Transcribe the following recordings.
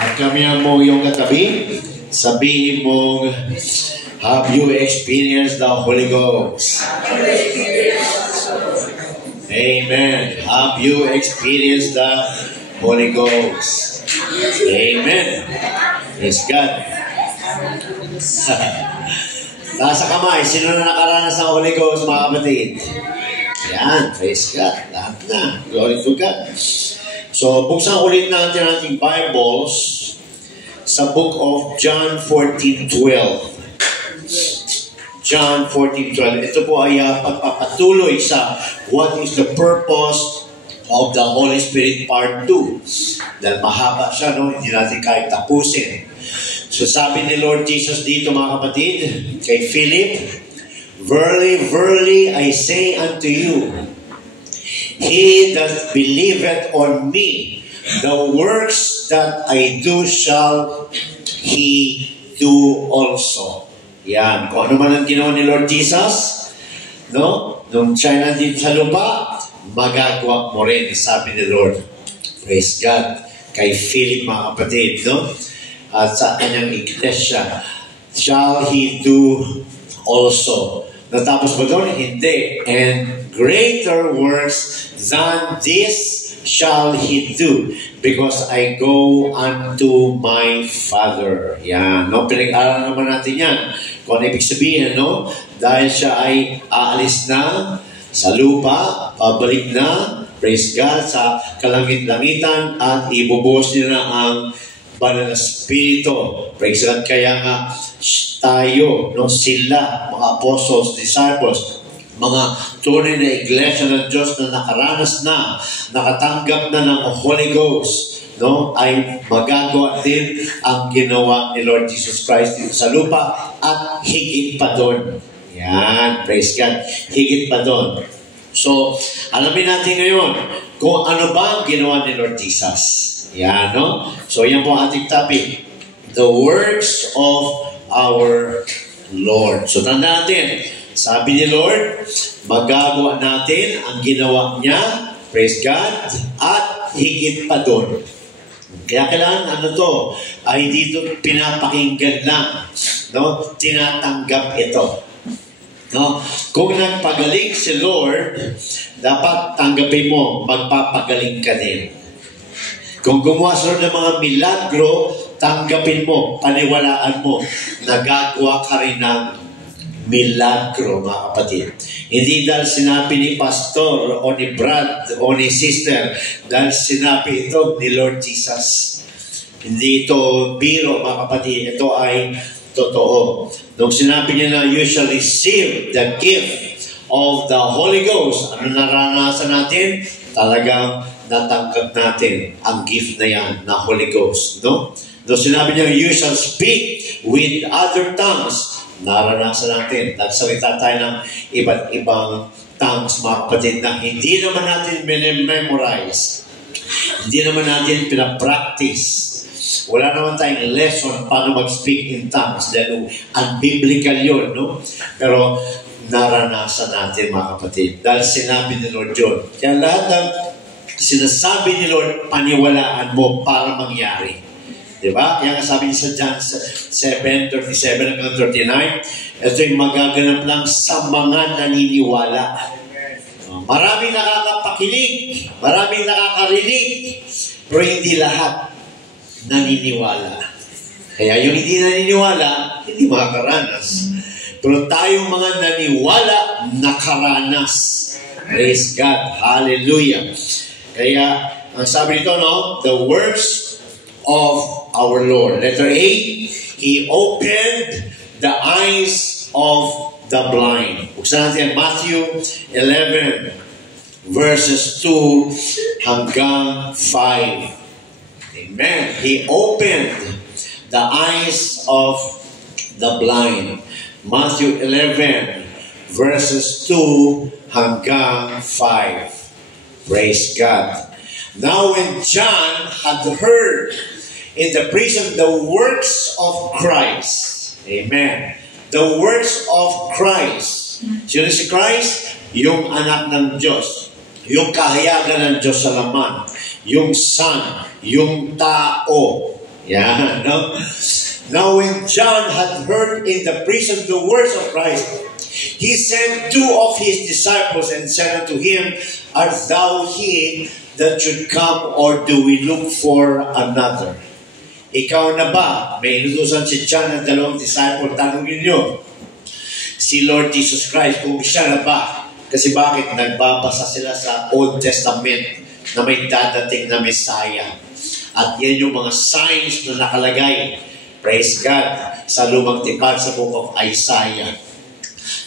At kami mo yung katabi, sabihin mong, have you experienced the Holy Ghost? Amen. Have you experienced the Holy Ghost? Amen. Praise God. Nasa kamay, sino na nakaranas ng Holy Ghost, mga kapatid? Yan, praise God. Lahat na. Glory to God. So, buksan ulit natin ang ating Bibles sa book of John 14:12. John 14:12. Ito po ay pagpapatuloy sa what is the purpose of the Holy Spirit Part 2. Dahil mahaba siya, no? Hindi natin kahit tapusin. So sabi ni Lord Jesus dito, mga kapatid, kay Philip, verily, verily, I say unto you, he that believeth on me, the works that I do shall he do also. Yan. Kung ano man ang ginawa ni Lord Jesus, no? Nung siya nandito sa lupa, magagawa mo rin, sabi ni Lord. Praise God. Kay Philip, mga kapatid, no? At sa kanyang iglesia, shall he do also. Natapos ba doon? Hindi. And greater works than this shall he do, because I go unto my Father. Yan. No? Pinag-aaral naman natin yan. Kung ano ibig sabihin, no? Dahil siya ay aalis na sa lupa, pabalik na, praise God, sa kalangit-langitan, at ibubuhos niya na ang banal na Espiritu. Praise God. Kaya nga tayo, no, sila, mga apostles, disciples, mga tunay na iglesia ng Diyos na nakaranas na, nakatanggap na ng Holy Ghost, no, ay magagawa din ang ginawa ni Lord Jesus Christ dito sa lupa at higit pa doon. Yan, praise God. Higit pa doon. So, alamin natin ngayon kung ano ba ang ginawa ni Lord Jesus. Yan, no? So, yan po ang ating topic. The works of our Lord. So, tanda natin, sabi ni Lord, magagawa natin ang ginawa niya, praise God, at higit pa doon. Kaya kailangan ano to, ay dito pinapakinggan lang, no? Tinatanggap ito. No? Kung nagpagaling si Lord, dapat tanggapin mo, magpapagaling ka din. Kung gumawa siya ng mga milagro, tanggapin mo, paniwalaan mo, nagagawa ka rin ng milagro, mga kapatid. Hindi dahil sinabi ni pastor o ni Brad o ni sister, dahil sinabi ito ni Lord Jesus. Hindi ito biro, mga kapatid. Ito ay totoo. Nung sinabi niya na you shall receive the gift of the Holy Ghost, ano naranasan natin? Talagang natanggap natin ang gift na yan na Holy Ghost. No? Nung sinabi niya you shall speak with other tongues, naranasan natin. Nagsalita tayo ng iba't ibang tongues, mga kapatid, na hindi naman natin memorize. Hindi naman natin pinapractice. Wala naman tayong lesson paano mag-speak in tongues. Dahil unbiblical yun, no? Pero naranasan natin, mga kapatid. Dahil sinabi ni Lord John. Kaya lahat ng sinasabi ni Lord, paniwalaan mo para mangyari. Diba? Kaya nga sabi niya sa John 7:37 hanggang 39, ito yung magaganap lang sa mga naniniwala. Maraming nakakapakinig, maraming nakakarinig, pero hindi lahat naniniwala. Kaya yung hindi naniniwala, hindi makakaranas. Pero tayong mga naniwala, nakaranas. Praise God. Hallelujah. Kaya, ang sabi nito, no? The works of our Lord. Letter A, He opened the eyes of the blind. Buksan natin Matthew 11, verses 2 hanggang 5. Amen. He opened the eyes of the blind. Matthew 11, verses 2 hanggang 5. Praise God. Now when John had heard in the prison the works of Christ. Amen. The works of Christ. Sino si Christ? Yung anak ng Diyos. Yung kahayagan ng Diyos sa laman. Yung Son. Yung tao. Yan, no? Now when John had heard in the prison the words of Christ, he sent 2 of his disciples and said unto him, Art thou he that should come, or do we look for another? Ikaw na ba? May inutusan si John ng 2 disciple. Tanungin nyo, si Lord Jesus Christ, kung siya na ba? Kasi bakit? Nagbabasa sila sa Old Testament na may dadating na Messiah. At yan yung mga signs na nakalagay, praise God, sa lumang tipan sa book of Isaiah.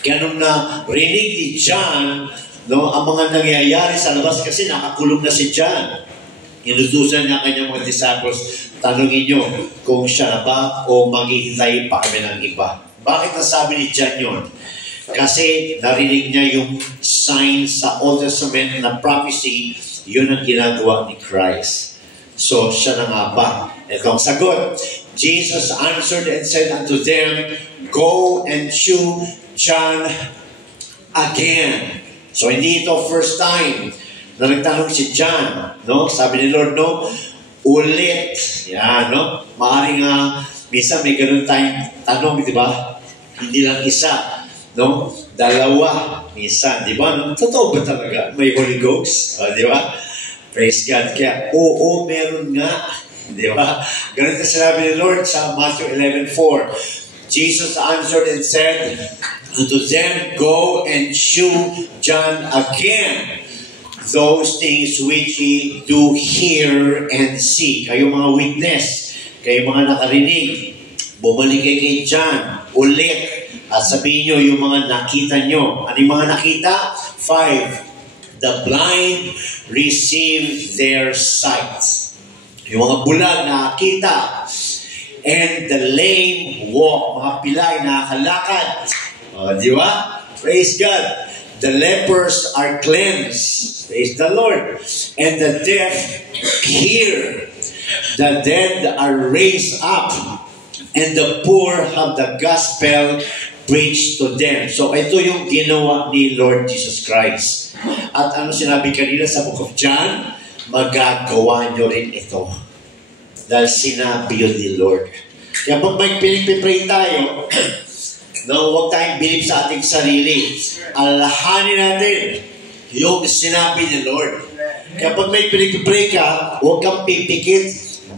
Kaya nung narinig ni John, no, ang mga nangyayari sa labas, kasi nakakulong na si John, inutusan niya kanyang mga disciples, tanungin nyo kung siya na ba o maghihintay pa kami ng iba. Bakit nasabi ni John yun? Kasi narinig niya yung sign sa Old Testament na prophecy, yun ang ginagawa ni Christ. So, siya na nga ba? Ito ang sagot. Jesus answered and said unto them, Go and shew John again. So, hindi ito first time na nagtanong si John. No? Sabi ni Lord, no? Ulit. Yan, no? Maaring minsan may ganun tayong tanong, di ba? Hindi lang isa. No? 2. Minsan, di ba? No? Totoo ba talaga? May Holy Ghost? Di ba? Praise God. Kaya, oo, meron nga. Di ba? Ganun na sinabi ni Lord sa Matthew 11:4. Jesus answered and said unto them, Go and shew John again those things which ye do hear and see. Kayo mga witness, kayo mga nakarinig, bumalik kayo kay John ulit at sabihin nyo yung mga nakita nyo. Ano yung mga nakita? 5. The blind receive their sight. Yung mga bulag nakakita. And the lame walk. Mga pilay nakakalakad. Di ba? Praise God. The lepers are cleansed. Praise the Lord. And the deaf hear. The dead are raised up. And the poor have the gospel preached to them. So ito yung ginawa ni Lord Jesus Christ. At ano sinabi kanina sa book of John, magagawa nyo rin ito. Dahil sinabi yun ni Lord. Kaya pag may pinipipray tayo, no, huwag tayong bilib sa ating sarili. Alahanin natin yung sinabi ni Lord. Kaya pag may pinipipray ka, huwag kang pipikit,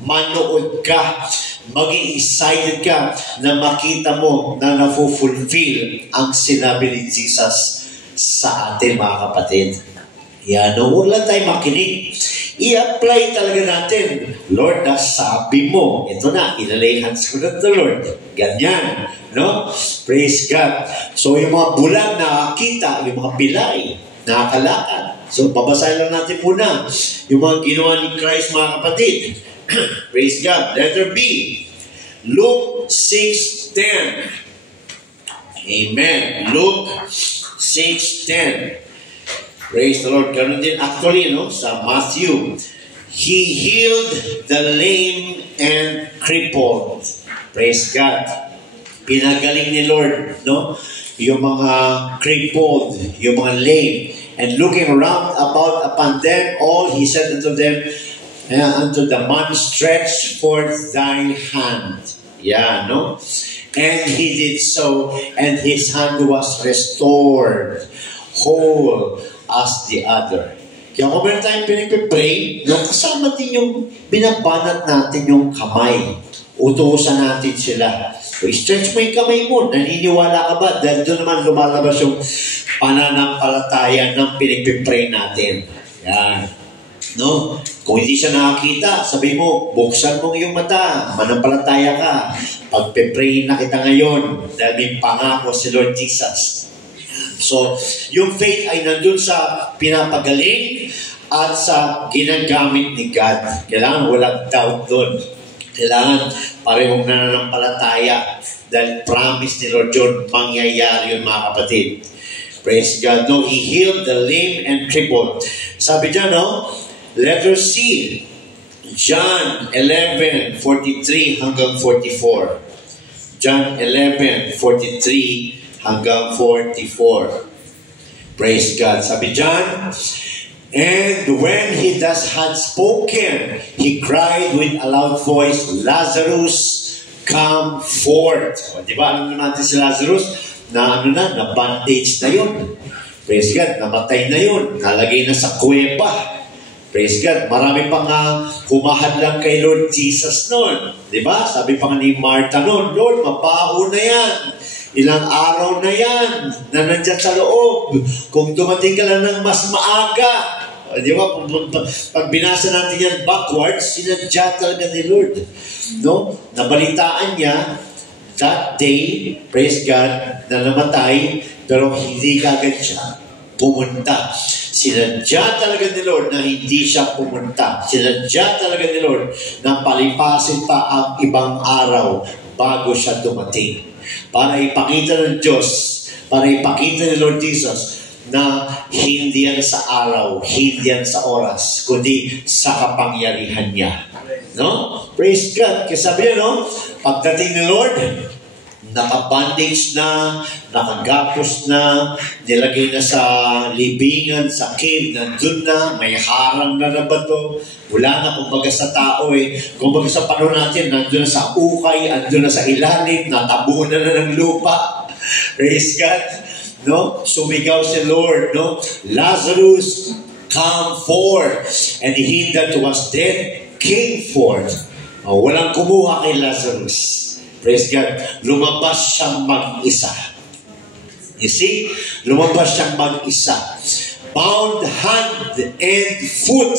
manood ka. Maging excited ka na makita mo na na-fulfill ang sinabi ni Jesus sa atin, mga kapatid. Yan, no? Huwag lang tayo makinig. I-apply talaga natin. Lord, nasabi mo. Ito na, inalay hands ko na ito, Lord. Ganyan. No? Praise God. So, yung mga bulag nakakita, yung mga pilay, nakakalakad. So, babasahin lang natin muna yung mga ginawa ni Christ, mga kapatid. Praise God. Letter B. Luke 6:10. Amen. Luke 6:10. Praise the Lord. Ganun din actually, no? Sa Matthew. He healed the lame and crippled. Praise God. Pinagaling ni Lord, no? Yung mga crippled, yung mga lame. And looking around about upon them all, he said unto them, unto the man, stretch forth thine hand. Yeah, no? And he did so, and his hand was restored, whole as the other. Kaya kung meron tayong pinipipray, no, kasama din yung binabanat natin yung kamay. Utusan natin sila. So, stretch mo yung kamay mo. Naniniwala ka ba? Dahil doon naman lumalabas yung pananampalataya ng pinipipray natin. Yan. No? Kung hindi siya nakakita, sabi mo, buksan mo yung mata, manampalataya ka. Pagpe-pray na kita ngayon, dahil may pangako si Lord Jesus. So, yung faith ay nandun sa pinapagaling at sa ginagamit ni God. Kailangan walang doubt dun. Kailangan parehong nananampalataya dahil promise ni Lord John, mangyayari yun, mga kapatid. Praise God. No, He healed the lame and crippled. Sabi dyan, no? Letter C, John 11:43 hanggang 44. John 11:43 hanggang 44. Praise God. Sabi John, And when he thus had spoken, he cried with a loud voice, Lazarus, come forth. O, di ba, alam naman natin si Lazarus, na bandage na yun. Praise God, namatay na yun. Nalagay na sa kuweba. Praise God, marami pang humahadlang kay Lord Jesus noon. Di ba? Sabi pa nga ni Martha noon, Lord, mabaho na yan. Ilang araw na yan na nandyan sa loob. Kung dumating ka lang ng mas maaga, di ba? Pag binasa natin yan backwards, sinadya talaga ni Lord. No? Nabalitaan niya that day, praise God, na namatay, pero hindi kagad siya pumunta. Sinadya talaga ni Lord na hindi siya pumunta. Sinadya talaga ni Lord na palipasin pa ang ibang araw bago siya dumating. Para ipakita ng Diyos, para ipakita ni Lord Jesus na hindi yan sa araw, hindi yan sa oras, kundi sa kapangyarihan niya. No? Praise God. Kasi sabi niya, no? Pagdating ni Lord, nakabandage na, nakagapos na, nilagay na sa libingan, sa cave, nandun na, may harang na na ba to? Wala na kumbaga sa tao eh. Kumbaga sa panahon natin, nandun na sa ukay, nandun na sa ilalim, natabunan na ng lupa. Praise God. No? Sumigaw si Lord, no? Lazarus, come forth. And he that was dead came forth. Walang kumuha kay Lazarus. Praise God. Lumabas siyang mag-isa. You see? Lumabas siyang mag-isa. Bound hand and foot.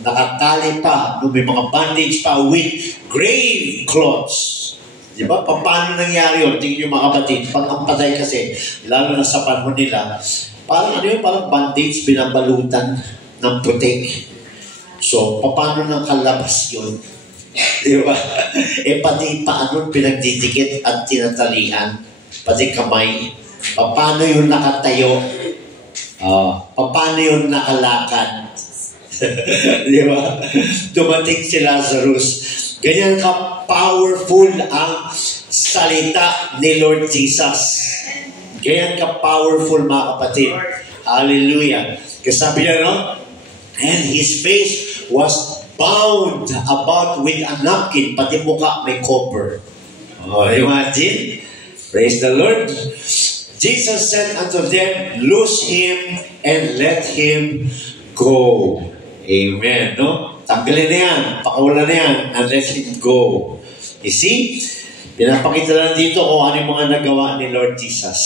Nakatali pa. No, may mga bandage pa with grave cloths. Diba? Paano nangyari yun? Tingin nyo mga kapatid. Pag ang patay kasi, lalo na sa panahon nila, parang ano yun? Parang bandage binabalutan ng puti. So, paano nang kalabas yun? Diba? Pati paano pinagdidikit at tinatalian? Pati kamay. Paano yung nakatayo? Paano yung nakalakad? Diba? Dumating si Lazarus. Ganyan ka-powerful ang salita ni Lord Jesus. Ganyan ka-powerful mga kapatid. Hallelujah. Kasi sabi niya, no? And his face was bound about with a napkin. Pati mukha may cover. Imagine. Praise the Lord. Jesus said unto them, loose him and let him go. Amen. No? Tanggalin na yan. Pakawalan na yan. And let him go. You see? Pinapakita lang dito kung ano yung mga nagawa ni Lord Jesus.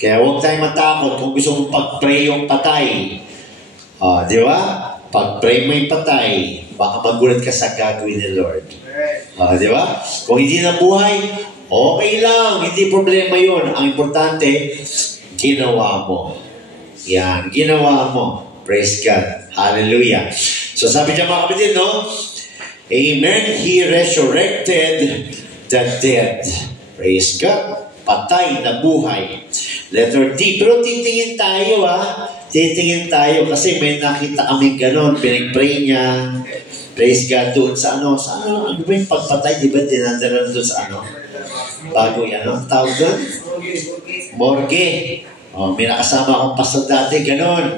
Kaya huwag tayong matakot kung gusto mong pag-pray yung patay. Di ba? Pag-pray mo yung patay, baka magulat ka sa gagawin ni Lord. Di ba? Kung hindi na buhay, okay lang. Hindi problema yun. Ang importante, ginawa mo. Yan. Ginawa mo. Praise God. Hallelujah. So sabi niya mga kapatid, no? Amen. He resurrected the dead. Praise God. Patay na buhay. Letter D. Pero titingin tayo Titingin tayo kasi may nakita kami ganon. Pinag-pray niya. Praise God doon sa ano. Ano ba yung pagpatay? Di ba dinadala doon sa ano? Bago yan. Ang tawag doon? Morgue. May nakasama akong pastor dati ganon.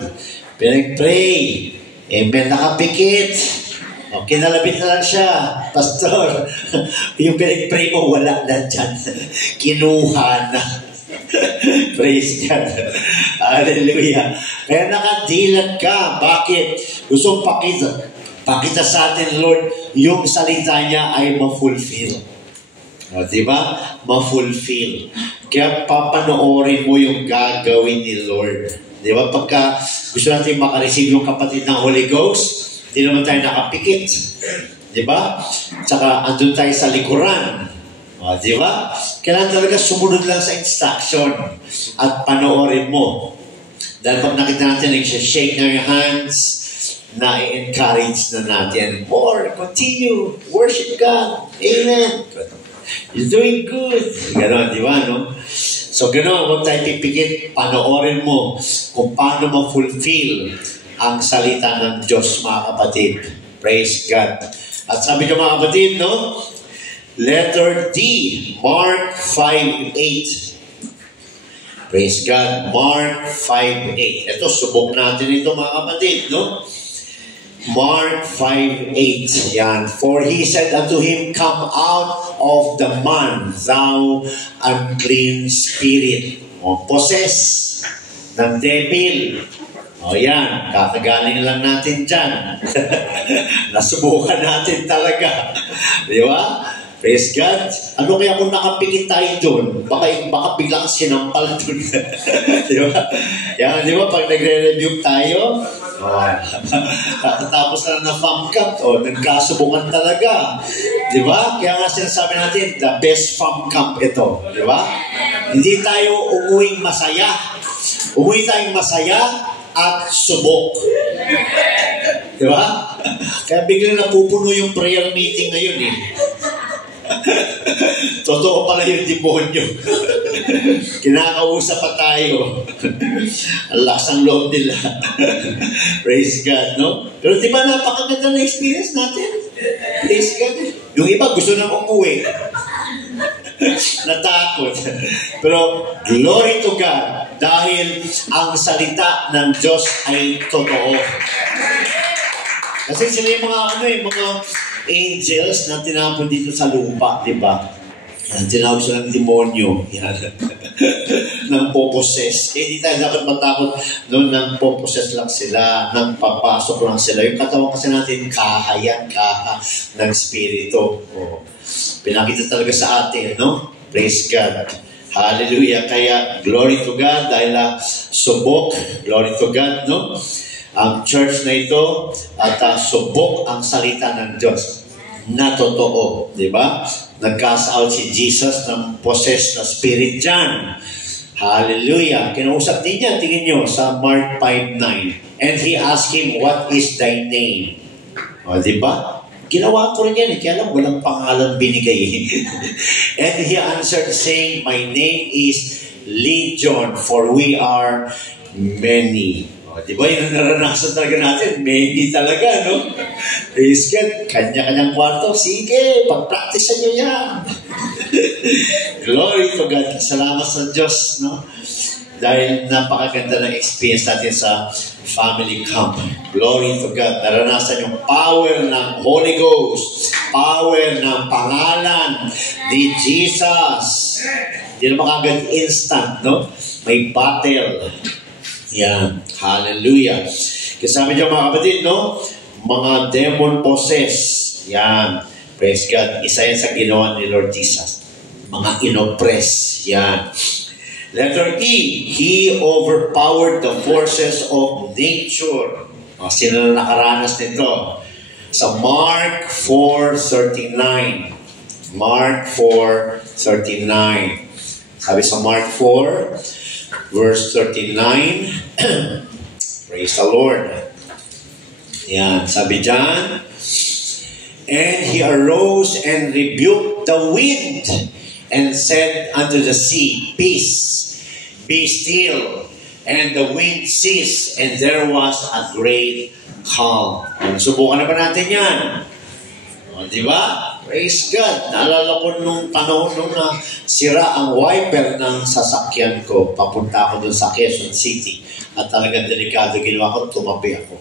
Pinag-pray. Amen. Nakapikit. Kinalabit na lang siya. Pastor, yung pinag-pray mo, wala na dyan. Kinuha na. Praise God. Hallelujah. Kaya nakadilat ka. Bakit? Gusto pakita sa atin, Lord, yung salita niya ay ma-fulfill. Diba? Ma-fulfill. Kaya papanoorin mo yung gagawin ni Lord. Diba? Pagka gusto natin makareceive yung kapatid ng Holy Ghost, hindi naman tayo nakapikit. Diba? Tsaka andun tayo sa likuran. Diba? Kailangan talaga sumunod lang sa instruction at panoorin mo. Dahil pag nakita natin, nag-shake na yung hands, na-encourage na natin. More, continue, worship God. Amen. You're doing good. Ganon, di ba, no? So, ganon, huwag tayo pipikit, panoorin mo kung paano ma-fulfill ang salita ng Diyos, mga kapatid. Praise God. At sabi ko, mga kapatid, no? Letter D, Mark 5:8. Praise God. Mark 5:8. Ito, subok natin ito mga kapatid, no? Mark 5:8. Yan. For he said unto him, come out of the man, thou unclean spirit. O, possess ng devil. O yan, kakagaling lang natin dyan. Nasubukan natin talaga. Di ba? Praise God. Ano kaya kung nakapikit tayo doon? Baka biglang sinampal doon. Di ba? Yan, di ba? Pag nagre-review tayo, tapos na ng farm camp, nagkasubukan talaga. Di ba? Kaya nga sinasabi natin, the best farm camp ito. Di ba? Hindi tayo umuwing masaya. Umuwi tayong masaya at subok. Di ba? Kaya biglang napupuno yung prayer meeting ngayon eh. Totoo pala yung demonyo. Kinakausap pa tayo. Ang lasang loob nila. Praise God, no? Pero di ba napakaganda na experience natin? Praise God. Yung iba gusto nang umuwi. Natakot. Pero glory to God dahil ang salita ng Diyos ay totoo. Kasi sila yung mga angels na tinapon dito sa lupa, di ba? Tinawag sila ng demonyo. Yan. Nang poposes. Eh, di tayo dapat matakot noon nang poposes lang sila, nang papasok lang sila. Yung katawan kasi natin, kaha ng spirito. Oh. Pinakita talaga sa atin, no? Praise God. Hallelujah. Kaya, glory to God dahil subok. Glory to God, no? Ang church na ito at subok ang salita ng Diyos na totoo, di ba? Nag-cast out si Jesus ng possessed na spirit dyan. Hallelujah. Kinausap din niya, tingin nyo, sa Mark 5:9. And he asked him, what is thy name? O, di ba? Ginawa ko rin yan, kaya lang walang pangalan binigay. And he answered saying, my name is Legion, for we are many. O, di ba yung naranasan talaga natin? Many talaga, no? Praise God, kanya-kanyang kwarto. Sige, pag-practice nyo yan. Glory to God. Salamat sa Diyos, no? Dahil napakaganda ng experience natin sa family camp. Glory to God. Naranasan yung power ng Holy Ghost. Power ng pangalan ni Jesus. Hindi naman agad instant, no? May battle. Yan. Hallelujah. Sabi niyo mga kapatid, no? Mga demon possessed. Yan. Praise God. Isa yan sa ginawa ni Lord Jesus. Mga inoppress. Yan. Letter E. He overpowered the forces of nature. Sino na nakaranas nito? Sa Mark 4:39. Mark 4:39. Sabi sa Mark 4, verse 39. Praise the Lord. Yan, sabi dyan. And he arose and rebuked the wind and said unto the sea, peace, be still. And the wind ceased, and there was a great calm. Subukan na ba natin yan? O, di ba? Praise God. Naalala ko nung panahon nung sira ang wiper ng sasakyan ko. Papunta ako dun sa Quezon City. At talagang delikado ginawa ko, tumabi ako.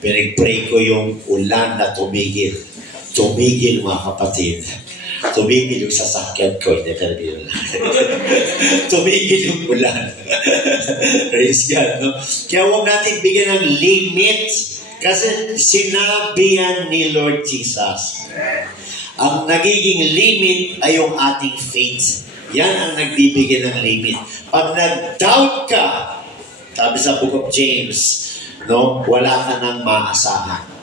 Pinag-pray ko yung ulan na tumigil. Tumigil mga kapatid. Tumigil yung sasakyan ko. Hindi, pero yun. Tumigil yung ulan. Praise God, no? Kaya huwag natin bigyan ng limit kasi sinabi yan ni Lord Jesus. Ang nagiging limit ay yung ating faith. Yan ang nagbibigay ng limit. Pag nag-doubt ka, sabi sa Book of James, no, wala ka nang maasahan.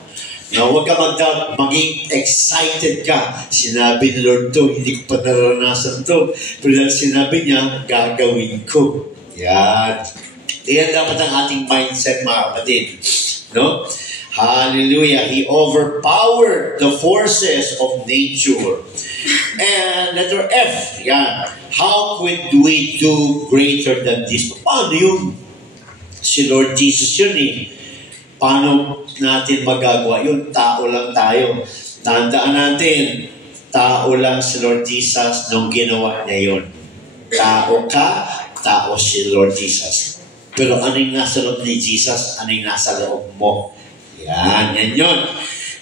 No, huwag ka mag-doubt, maging excited ka. Sinabi ni Lord to, hindi ko pa naranasan to. Pero dahil sinabi niya, gagawin ko. Yan. Yan dapat ang ating mindset, mga kapatid. No? Hallelujah. He overpowered the forces of nature. And letter F, yan. How could we do greater than this? Paano yun? Si Lord Jesus yun eh. Paano natin magagawa yun? Tao lang tayo. Tandaan natin, tao lang si Lord Jesus nung ginawa niya yun. Tao ka, tao si Lord Jesus. Pero ano yung nasa loob ni Jesus? Ano yung nasa loob mo? Yan yun.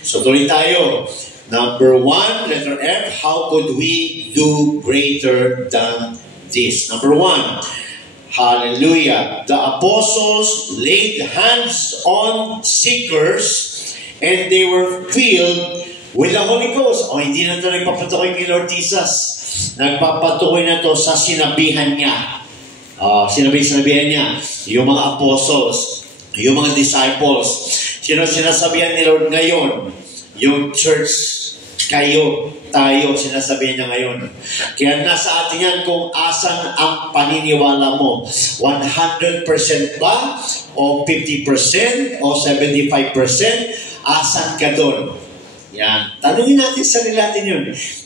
So tuloy tayo. Number 1, letter F, how could we do greater than this? Number 1, hallelujah. The apostles laid hands on sickers and they were filled with the Holy Ghost. O, hindi na ito nagpapatukoy kay Lord Jesus. Nagpapatukoy na ito sa sinabihan niya. Sinabihan niya. Yung mga apostles, yung mga disciples, sinasabihan ni Lord ngayon, yung church, kayo, tayo, sinasabihan niya ngayon. Kaya nasa atin yan kung asan ang paniniwala mo. 100% ba? O 50%? O 75%? Asan ka doon? Yan. Tanungin natin sarili natin yun.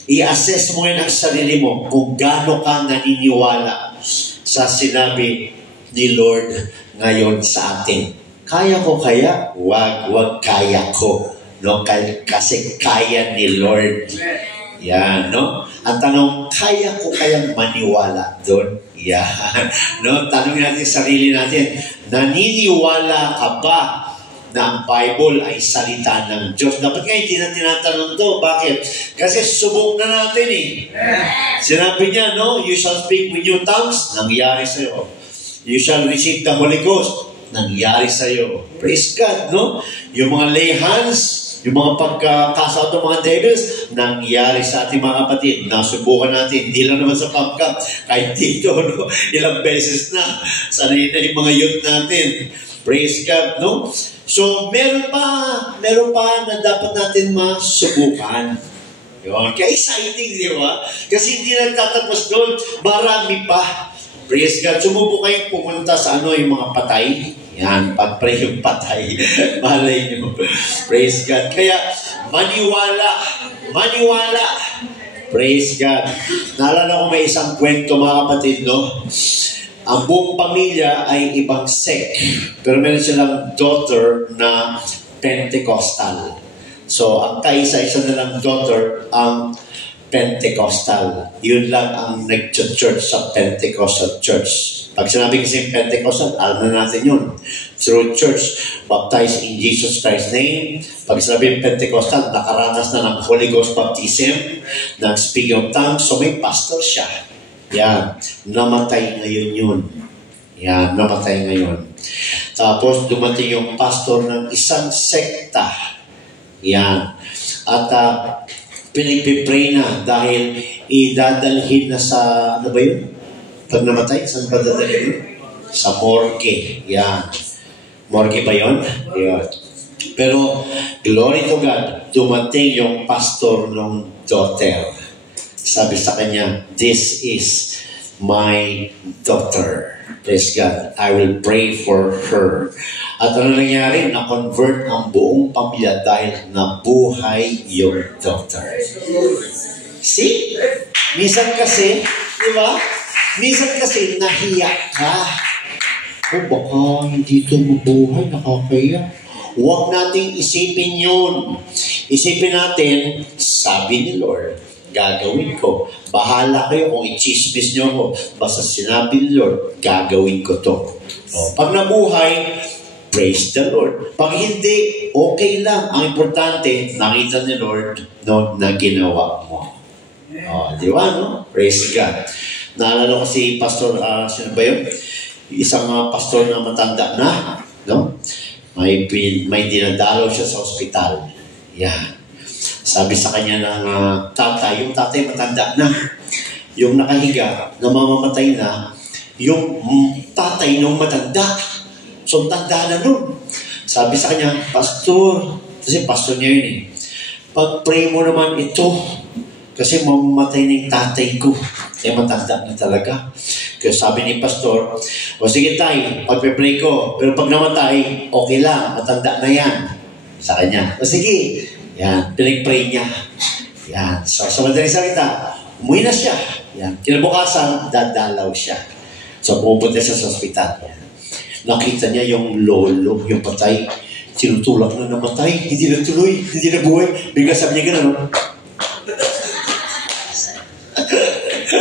I-assess mo yun ang sarili mo kung gaano ka naniniwala sa sinabi ni Lord ngayon sa atin. Kaya ko kaya? Wag kaya ko. No? Kasi kaya ni Lord. Yan, no? Ang tanong, kaya ko kayang maniwala doon? Yan. No? Tanungin natin sarili natin, naniniwala ka ba na ang Bible ay salita ng Diyos? Dapat nga hindi na tinatanong to. Bakit? Kasi subok na natin eh. Sinabi niya, no? You shall speak with new tongues. Nangyari sa'yo. You shall receive the Holy Ghost. Nangyari sa'yo. Praise God, no? Yung mga lay hands, yung mga pagkakasa ng mga devils, nangyari sa ating mga kapatid. Nasubukan natin. Hindi lang naman sa pangkat. Kahit dito, no? Ilang beses na. Sanay na yung mga youth natin. Praise God, no? So, meron pa na dapat natin masubukan. Yun. Kaya exciting, di ba? Kasi hindi nagtatapos doon. Marami pa. Praise God. Sumubo kayong pumunta sa yung mga patay. Yan, pag-pray yung patay. Malay nyo. Praise God. Kaya, maniwala. Praise God. Naalala ko may isang kwento, mga kapatid, no? Ang buong pamilya ay ibang sect. Pero meron silang daughter na Pentecostal. So, ang kaisa-isa nilang daughter ang Pentecostal. Yun lang ang nag-church sa Pentecostal church. Pag sinabi kasi Pentecostal, alam na natin yun. Through church, baptized in Jesus Christ's name. Pag sinabi Pentecostal, nakaranas na ng Holy Ghost baptism, ng speaking of tongues, so may pastor siya. Yan, namatay ngayon yun. Yan, namatay ngayon. Tapos dumating yung pastor ng isang sekta. Yan. At pinagpipray na dahil idadalhin na sa, ano ba yun? Pag namatay, saan ba dadalhin yun? Sa morgue. Yan. Morgue ba yun? Yan. Pero, glory to God, dumating yung pastor ng daughter. Sabi sa kanya, this is my daughter. Praise God. I will pray for her. At ano nangyari? Na-convert ang buong pamilya dahil nabuhay yung daughter. See? Minsan kasi, di ba? Minsan kasi nahiya ka. Baka hindi ito mabuhay, nakakaya. Huwag nating isipin yun. Isipin natin, sabi ni Lord, gagawin ko. Bahala kayo kung i-chismis nyo ako. Basta sinabi ni Lord, gagawin ko to. Pag nabuhay, praise the Lord. Pag hindi, okay lang. Ang importante, nakita ni Lord na ginawa mo. Di ba, no? Praise God. Naalala ko si Pastor, sino ba yun? Isang pastor na matanda na, no? May dinadalaw siya sa ospital. Yan. Sabi sa kanya ng tatay, yung tatay matanda na, yung nakahiga, namamatay na, yung tatay nung matanda, so tanda na nun. Sabi sa kanya, pastor, kasi pastor niya yun eh, pag-pray mo naman ito, kasi mamamatay na yung tatay ko. Kaya matanda na talaga. Kaya sabi ni pastor, o sige tay, pag-pray ko, pero pag namatay, okay lang, matanda na yan. Sa kanya, o sige, yan, pinag-pray niya. Yan. So, sa madaling salita, umuwi na siya. Yan. Kinabukasan, dadalaw siya. So, pupunta siya sa ospital. Yan. Nakita niya yung lolo, yung patay. Tinutulak na namatay. Hindi na tuloy. Hindi na buhay. Bigla sabi niya gano'n.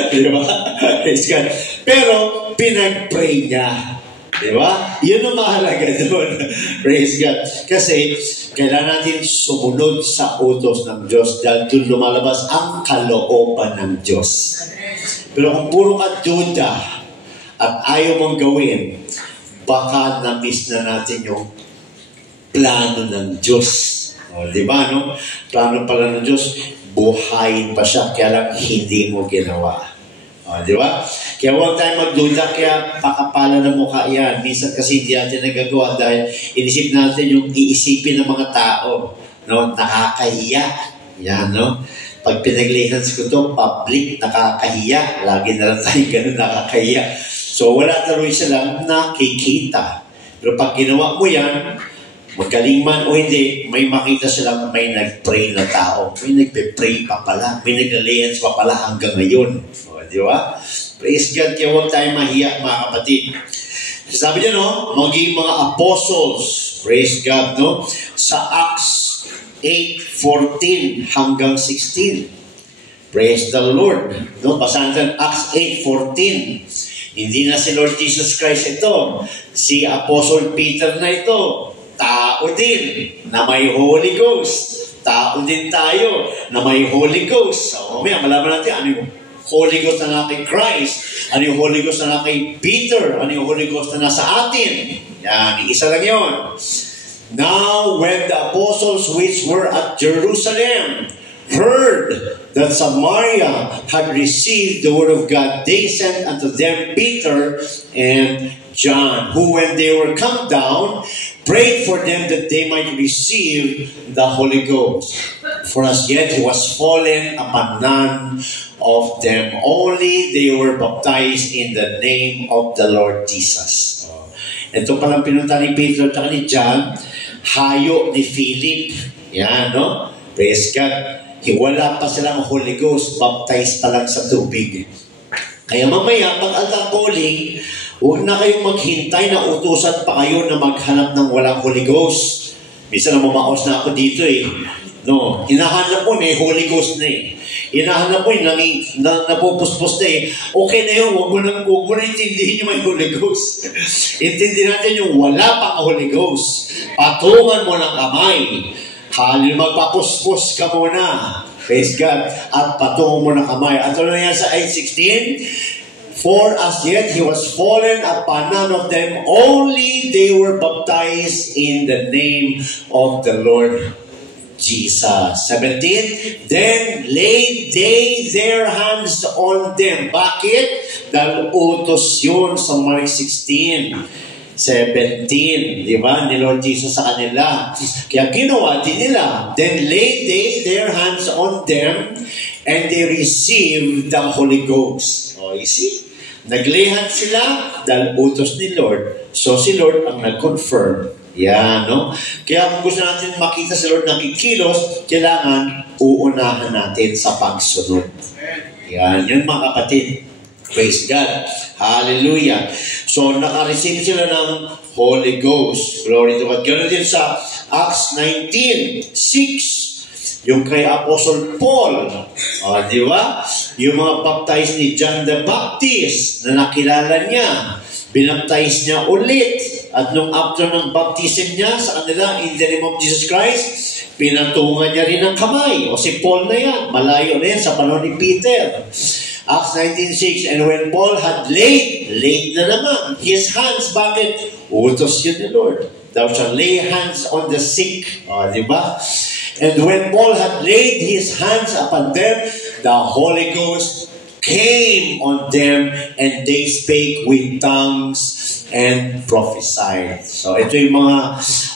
Di ba? Praise God. Pero, pinag-pray niya. Di ba? Yun ang mahalaga doon. Praise God. Kasi, kailangan natin sumunod sa utos ng Diyos dahil doon lumalabas ang kalooban ng Diyos. Pero kung puro ka duda at ayaw mong gawin, baka na-miss na natin yung plano ng Diyos. O, di ba, no? Plano pala ng Diyos, buhayin pa siya, kaya lang hindi mo ginawa. O, di ba? Kaya huwag tayo magduda, kaya pakapala ng mukha yan. Minsan kasi hindi natin nagagawa dahil inisip natin yung iisipin ng mga tao. No? Nakakahiya. Yan, no? Pag pinaglihans ko to, public, nakakahiya. Lagi na lang tayo ganun, nakakahiya. So, wala taroy silang nakikita. Pero pag ginawa mo yan, magaling man o hindi, may makita silang may nag-pray na tao. May nagpe-pray pa pala. May nag-alliance pa pala hanggang ngayon. O, di ba? Praise God, kaya huwag tayo mahiya, mga kapatid. Sabi niya, no, maging mga apostles, praise God, no, sa Acts 8:14 hanggang 16. Praise the Lord. No, basahan natin Acts 8:14. Hindi na si Lord Jesus Christ ito. Si Apostle Peter na ito. Tao din na may Holy Ghost. Tao din tayo na may Holy Ghost. So, mamaya, malaman natin ano yung Holy Ghost na nasa kay Christ, ano yung Holy Ghost na nasa kay Peter, ano yung Holy Ghost na nasa atin. Yan, isa lang yun. Now, when the apostles which were at Jerusalem heard that Samaria had received the word of God, they sent unto them Peter and John, who when they were come down, prayed for them that they might receive the Holy Ghost. For as yet he was fallen upon none of them. Only they were baptized in the name of the Lord Jesus. Ito palang pinunta ni Peter at ni John, hayo ni Philip. Yan, no? Praise God. Wala pa silang Holy Ghost, baptized pa lang sa tubig. Kaya mamaya, pag altar calling, huwag na kayong maghintay na utusan pa kayo na maghanap ng walang Holy Ghost. Minsan namamaos na ako dito eh. No, hinahanap mo may Holy Ghost na eh. Hinahanap mo napupuspos na eh. Okay na yun, huwag mo na intindihin yung may Holy Ghost. Intindi natin yung wala pang Holy Ghost. Patungan mo ng kamay. Magpapuspos ka muna. Praise God. At patungan mo ng kamay. At ano yan sa 8:16? For as yet he was fallen upon none of them, only they were baptized in the name of the Lord Jesus. 17, then laid they their hands on them. Bakit? Dahil utos yun sa Mark 16. 17, di ba? Ni Lord Jesus sa kanila. Kaya ginawa din nila. Then laid they their hands on them and they received the Holy Ghost. Oh, you see? Naglihan sila dahil utos ni Lord. So si Lord ang nag-confirm. Yan, no? Kaya kung gusto natin makita si Lord nakikilos, kailangan uunahan natin sa pagsunod. Yan, yun mga kapatid. Praise God. Hallelujah. So, naka-receive sila ng Holy Ghost. Glory to God. Ganoon din sa Acts 19:6. Yung kay Apostle Paul. Di ba? Yung mga baptized ni John the Baptist na nakilala niya. Binaptize niya ulit. At nung after ng baptism niya sa kanila, in the name of Jesus Christ, pinatungan niya rin ang kamay. O si Paul na yan. Malayo na yan sa panahon ni Peter. Acts 19:6, and when Paul had laid na naman, his hands, bakit? Utos yun ni Lord. Thou shalt lay hands on the sick. Di ba? And when Paul had laid his hands upon them, the Holy Ghost came on them, and they spake with tongues and prophesied. So, ito yung mga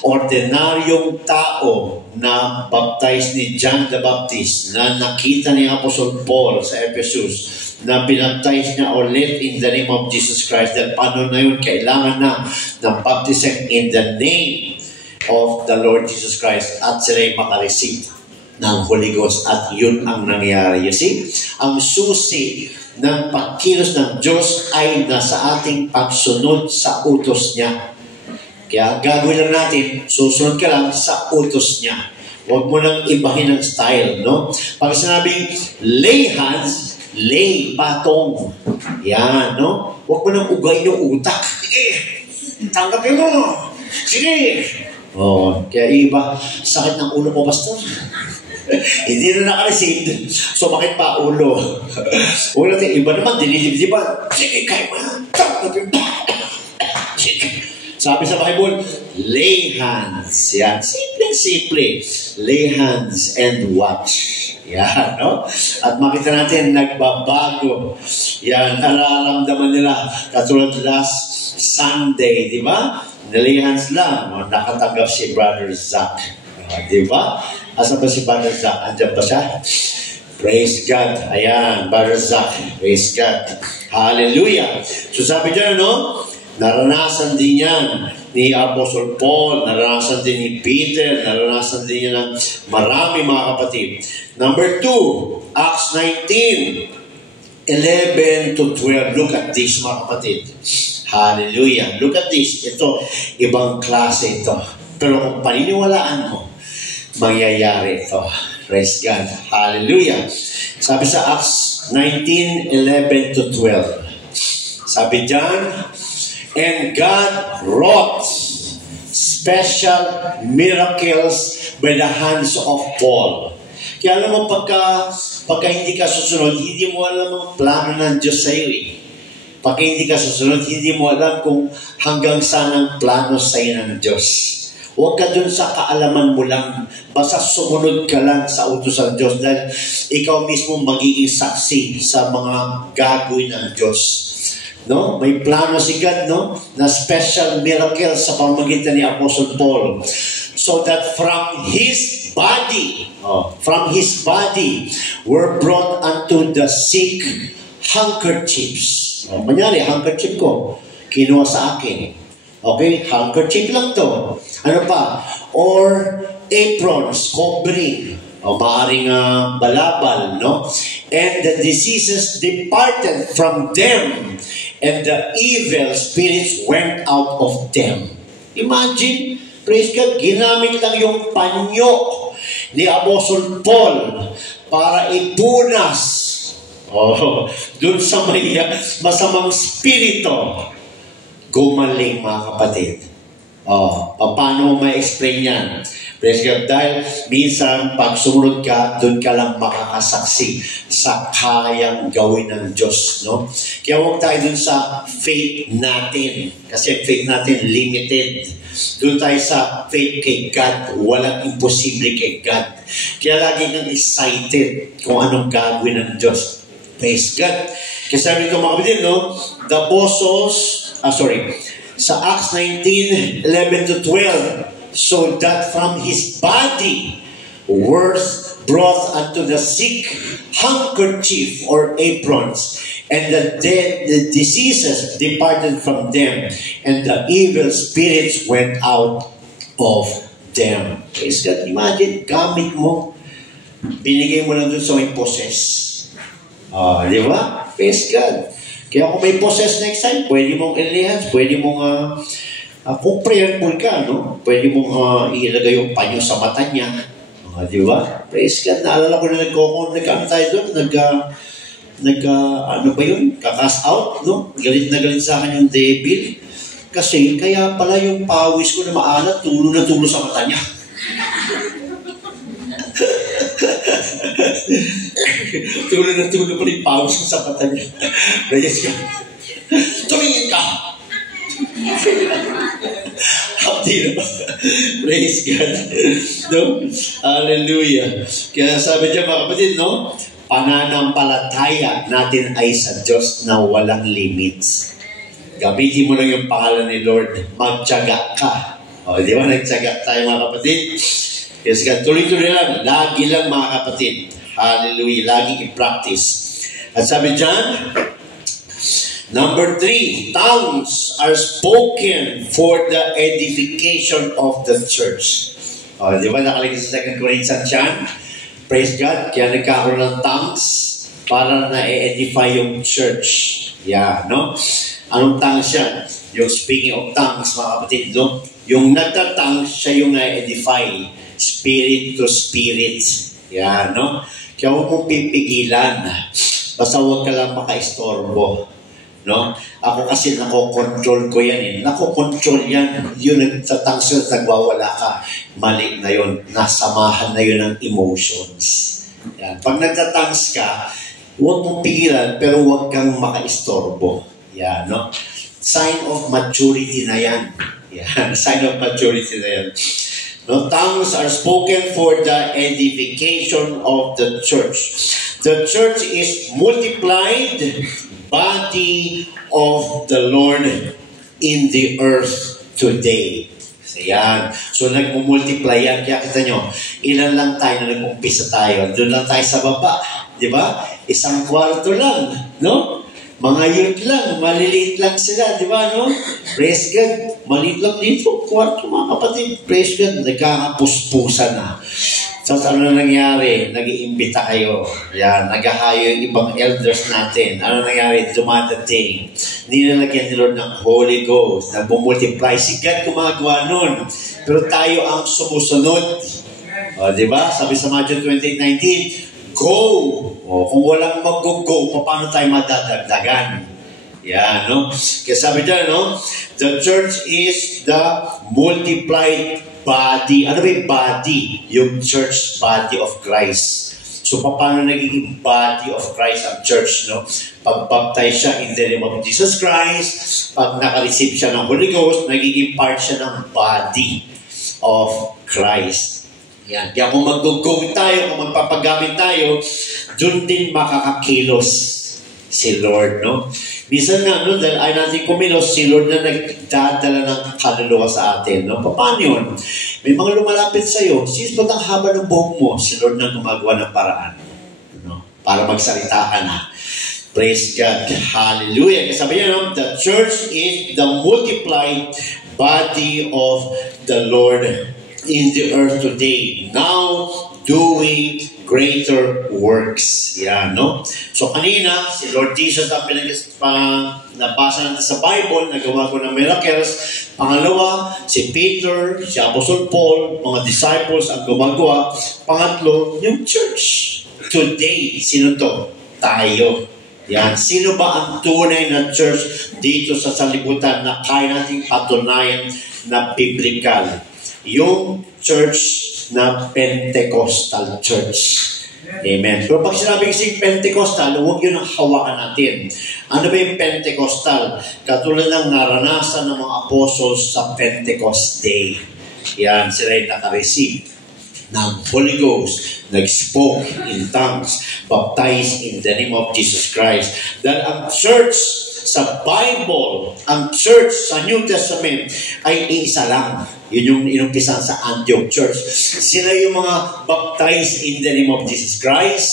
ordinaryong tao na baptized ni John the Baptist, na nakita ni Apostle Paul sa Ephesus, na binaptize niya ulit in the name of Jesus Christ. Dahil paano na yun, kailangan na ng baptism in the name of the Lord Jesus Christ at sila'y makareceive ng Holy Ghost. At yun ang nangyari. You see? Ang susi ng pagkilos ng Diyos ay nasa ating pagsunod sa utos niya. Kaya gagawin lang natin, susunod ka lang sa utos niya. Huwag mo nang ibahin ang style, no? Pag sinabing lay hands, Lay, patong. Yan, no? Huwag mo nang ugay yung utak. Sige, tanggapin mo. Sige. Kaya iba, sakit ng ulo mo, pastor. Hindi na naka-receive. So, bakit pa ulo? Ulo, iba naman, dinidib, ba? Sige, kaya mo yan. Tanggapin mo. Sige. Sabi sa Bible, lay hands. Yan. Simple. Lay hands and watch. Yan, no? At makita natin, nagbabago. Yan, nararamdaman nila. Katulad last Sunday, di ba? Lay hands lang. Nakatanggap si Brother Zach. Di ba? Asa ba si Brother Zach? Andiyan ba siya? Praise God. Ayan, Brother Zach. Praise God. Hallelujah. So sabi dyan, no? Naranasan din yan ni Apostle Paul, naranasan din ni Peter, naranasan din yan ng marami mga kapatid. Number 2, Acts 19, 11 to 12. Look at this mga kapatid. Hallelujah. Look at this. Ito, ibang klase ito. Pero kung paniniwalaan mo, mangyayari ito. Praise God. Hallelujah. Sabi sa Acts 19, 11 to 12. Sabi dyan, and God wrought special miracles by the hands of Paul. Kaya alam mo, pagka hindi ka susunod, hindi mo alam ang plano ng Diyos sa iyo. Pagka hindi ka susunod, hindi mo alam kung hanggang saan ang plano sa iyo ng Diyos. Huwag ka dun sa kaalaman mo lang. Basta sumunod ka lang sa utos ng Diyos dahil ikaw mismo magiging saksi sa mga gagawin ng Diyos. No? May plano si God, no? Na special miracle sa pamamagitan ni Apostle Paul. So that from his body were brought unto the sick handkerchiefs. Manyari, handkerchief ko, kinuha sa akin. Okay? Handkerchief lang to. Ano pa? Or aprons, covering. Maaaring balabal, no? And the diseases departed from them, and the evil spirits went out of them. Imagine, praise God, ginamit lang yung panyo ni Apostle Paul para ipunas dun sa may masamang spirito. Gumaling mga kapatid. Paano mo ma-explain yan? Praise God. Dahil minsan, pag sumunod ka, doon ka lang makakasaksi sa kayang gawin ng Diyos. No? Kaya huwag tayo doon sa faith natin. Kasi faith natin limited. Doon tayo sa faith kay God. Walang imposible kay God. Kaya lagi kang excited kung anong gagawin ng Diyos. Praise God. Kasi sabi nito mga kapatid, no? The apostles, sa Acts 19, 11 to 12, so that from his body were brought unto the sick handkerchief or aprons, and the diseases departed from them, and the evil spirits went out of them. Praise God. Imagine, gamit mo, binigay mo lang dun sa may possess. Di ba? Praise God. Kaya kung may possess next time, pwede mong enhance, pwede mong kung prayerful ka, no? Pwede mong ilagay yung panyo sa mata niya. Di ba? Praise God. Naalala ko na nagkakon tayo doon. Ano ba yun? Kakas out, no? Galit na galit sa akin yung devil. Kasi, kaya pala yung pawis ko na maalat, tulo na tulo sa mata niya. tulo na tulo pa rin pawis ko sa mata niya. Praise God. Tumingin ka! Hapti na ba? Praise God. No? Hallelujah. Kaya sabi niya mga kapatid, no? Pananampalataya natin ay sa Diyos na walang limits. Gamitin mo lang yung pangalan ni Lord. Magtiyaga ka. Di ba? Nagtiyaga tayo mga kapatid. Yes, God. Tuloy-tuloy lang. Lagi lang mga kapatid. Hallelujah. Lagi i-practice. At sabi dyan, number 3, tongues are spoken for the edification of the church. Di ba nakalagay sa 2 Corinthians yan? Praise God. Kaya nagkakaroon ng tongues para na-edify yung church. Yeah, no? Anong tongues yan? Yung speaking of tongues, mga kapatid, no? Yung nagtatongues, siya yung na-edify. Spirit to spirit. Yeah, no? Kaya huwag mong pipigilan. Basta huwag ka lang makaistorbo. No? Ako kasi nakokontrol ko yan eh. Nakokontrol yan. Yun nagtatangsil, nagwawala ka. Mali na yun. Nasamahan na yun ng emotions. Yan. Pag nagtatangs ka, huwag mong pigilan, pero huwag kang makaistorbo. Yan, no? Sign of maturity na yan. Yan. Sign of maturity na yan. No? Tongues are spoken for the edification of the church. The church is multiplied body of the Lord in the earth today. So, yan. So, nagmumultiply yan. Kaya kita nyo, ilan lang tayo na nag-umpisa tayo. Doon lang tayo sa baba. Di ba? Isang kwarto lang. No? Mga youth lang. Maliliit lang sila. Di ba? No? Praise God. Maliit lang dito. Kwarto mga kapatid. Praise God. Nagkakapuspusan na. So, ano nangyari? Nag-iimbita kayo. Yan, naghahayo yung ibang elders natin. Ano nangyari? Dumadating. Nilalagyan ni Lord ng Holy Ghost. Nag-multiply. Si God gumagawa nun. Pero tayo ang sumusunod. O, diba? Sabi sa Matthew 28:19, go! O, kung walang mag-go, paano tayo madadagdagan? Yan, no? Kaya sabi dyan, no? The church is the multiplied body. Ano ba yung body? Yung church body of Christ. So, paano nagiging body of Christ ang church, no? Pag-baptize siya in the name of Jesus Christ, pag naka-receive siya ng Holy Ghost, nagiging part siya ng body of Christ. Yan. Kaya kung mag-go tayo, kung magpapagamit tayo, dun din makakakilos si Lord, no? Minsan nga, no, dahil ay natin kumilos, si Lord na nagdadala ng kaluluwa sa atin, no? Paano yun? May mga lumalapit sa'yo, sis, pag ang haba ng buhok mo, si Lord na gumagawa ng paraan, no? Para magsalita ka na. Praise God. Hallelujah. Kasi sabi niya, no? The church is the multiplied body of the Lord in the earth today. Now, doing greater works. Yan, no? So, kanina, si Lord Jesus ang nabasa natin sa Bible, nagawa ko ng miracles. Pangalawa, si Peter, si Apostle Paul, mga disciples ang gumagawa. Pangatlo, yung church. Today, sino to? Tayo. Yan. Sino ba ang tunay na church dito sa salibutan na kaya nating patunayan na biblical? Yung church na Pentecostal church. Amen. Pero pag sinabi kasi Pentecostal, huwag yun ang hawakan natin. Ano ba yung Pentecostal? Katulad ng naranasan ng mga apostles sa Pentecost Day. Yan, sila yung naka-receive ng Holy Ghost, nag-spoke in tongues, baptized in the name of Jesus Christ. Dahil ang church sa Bible, ang church sa New Testament ay isa lang. Yun yung inumpisan sa Antioch Church. Sila yung mga baptized in the name of Jesus Christ.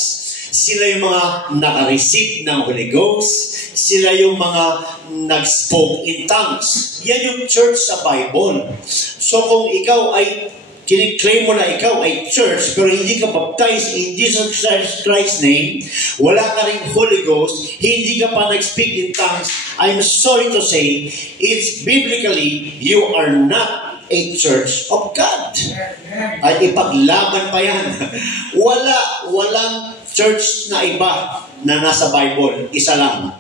Sila yung mga naka-receive ng Holy Ghost. Sila yung mga nag-spoke in tongues. Yan yung church sa Bible. So kung ikaw ay kiniklaim mo na ikaw ay church, pero hindi ka baptized in Jesus Christ's name, wala ka rin Holy Ghost, hindi ka pa nag-speak in tongues, I'm sorry to say, it's biblically, you are not a church of God. At ipaglaban pa yan. Walang church na iba na nasa Bible. Isa lang.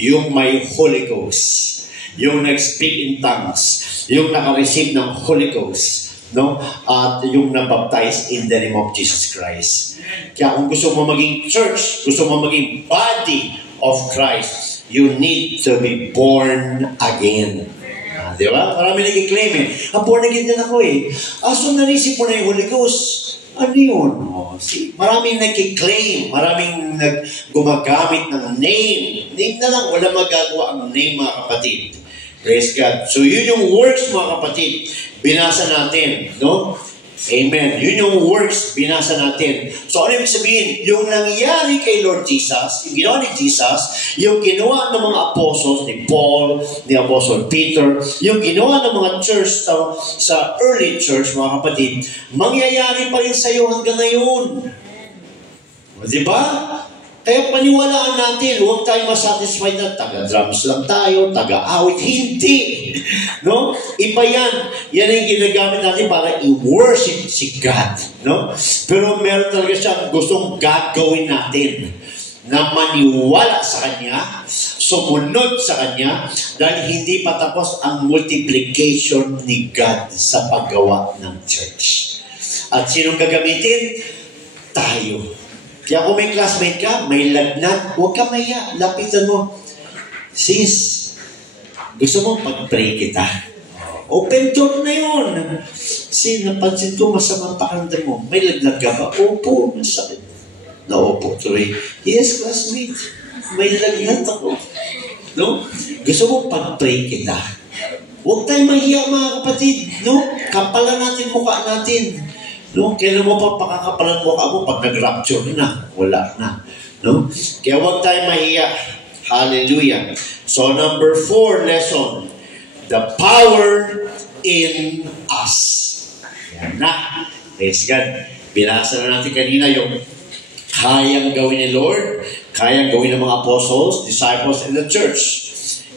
Yung may Holy Ghost. Yung nag-speak in tongues. Yung naka-receive ng Holy Ghost. No? At yung nabaptize in the name of Jesus Christ. Kaya kung gusto mo maging church, gusto mo maging body of Christ, you need to be born again. Di ba? Marami nag-claim eh. Born again din ako eh. So narisip mo na yung Holy Ghost. Ano yun? Maraming nag-claim. Maraming gumagamit ng name. Name na lang. Wala magagawa ang name, mga kapatid. Praise God. So yun yung works, mga kapatid. Binasa natin. No? Amen. Yun yung works, binasa natin. So ano ibig sabihin? Yung nangyari kay Lord Jesus, yung ginawa ni Jesus, yung ginawa ng mga apostles, ni Paul, ni Apostle Peter, yung ginawa ng mga church sa early church, mga kapatid, mangyayari pa rin sa iyo hanggang ngayon. Diba? Kaya paniwalaan natin, huwag tayo masatisfied na taga-drums lang tayo, taga-awit. Hindi. No? Iba yan. Yan ang ginagamit natin para i-worship si God. No? Pero meron talaga siya gustong gagawin natin. na maniwala sa Kanya, sumunod sa Kanya, dahil hindi pa tapos ang multiplication ni God sa paggawa ng church. At sinong gagamitin? Tayo. Kaya kung may classmate ka, may lagnat, huwag ka maya, lapitan mo. Sis, gusto mo pag-pray kita? Open door na yun. Sis, napansin ko masama pakiramdam mo. May lagnat ka ba? Opo, masakit. Naupo, tuloy. Yes, classmate. May lagnat ako. No? Gusto mo pag-pray kita? Huwag tayong mahiya, mga kapatid. No? Kapalan natin mukha natin. No? Kailan mo pa pakakapalan mo ako pag nag-rapture na? Wala na. No? Kaya huwag tayong mahiya. Hallelujah. So, number 4 lesson. The power in us. Yan na. Praise God. Binasa na natin kanina yung kayang gawin ni Lord, kayang gawin ng mga apostles, disciples, and the church.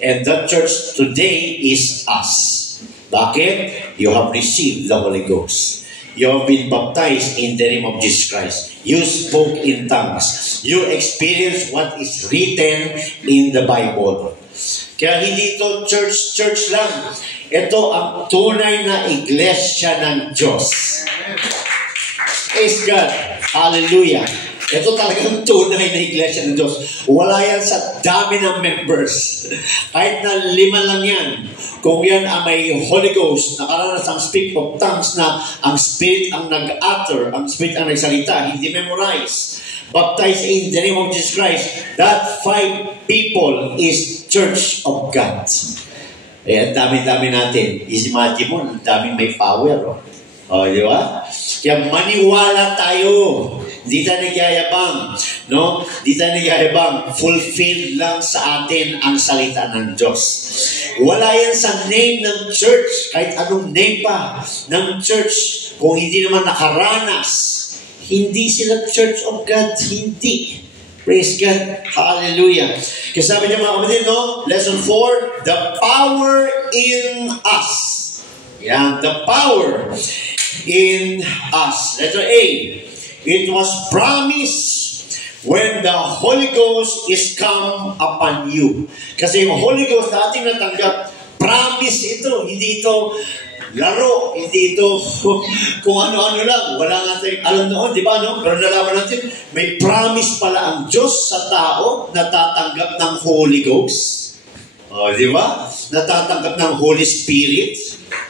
And that church today is us. Bakit? You have received the Holy Ghost. You have been baptized in the name of Jesus Christ. You spoke in tongues. You experienced what is written in the Bible. Kaya hindi ito church lang. Ito ang tunay na iglesia ng Diyos. Praise God. Hallelujah. Ito talagang tunay na iglesia ng Diyos. Wala yan sa dami ng members. Kahit na 5 lang yan. Kung yan ang may Holy Ghost, nakaranas ang speak of tongues na ang Spirit ang nag-utter, ang Spirit ang nagsalita, hindi memorize. Baptized in the name of Jesus Christ, that 5 people is Church of God. Eh, dami-dami natin. Imagine mo, daming may power. Di ba? Kaya maniwala tayo. Di tayo nagyayabang. No? Di tayo nagyayabang. Fulfilled lang sa atin ang salita ng Diyos. Wala yan sa name ng church. Kahit anong name pa ng church. Kung hindi naman nakaranas, hindi sila Church of God. Hindi. Praise God. Hallelujah. Kasi sabi niya mga kapatid, no? Lesson 4, the power in us. Yan, the power in us. Letter A, it was promised when the Holy Ghost is come upon you. Kasi yung Holy Ghost na ating natanggap, promise ito. Hindi ito laro, hindi ito kung ano-ano lang. Wala nga tayong alam noon, di ba? No? Pero nalaman natin, may promise pala ang Diyos sa tao na tatanggap ng Holy Ghost. Di ba? Natatanggap ng Holy Spirit.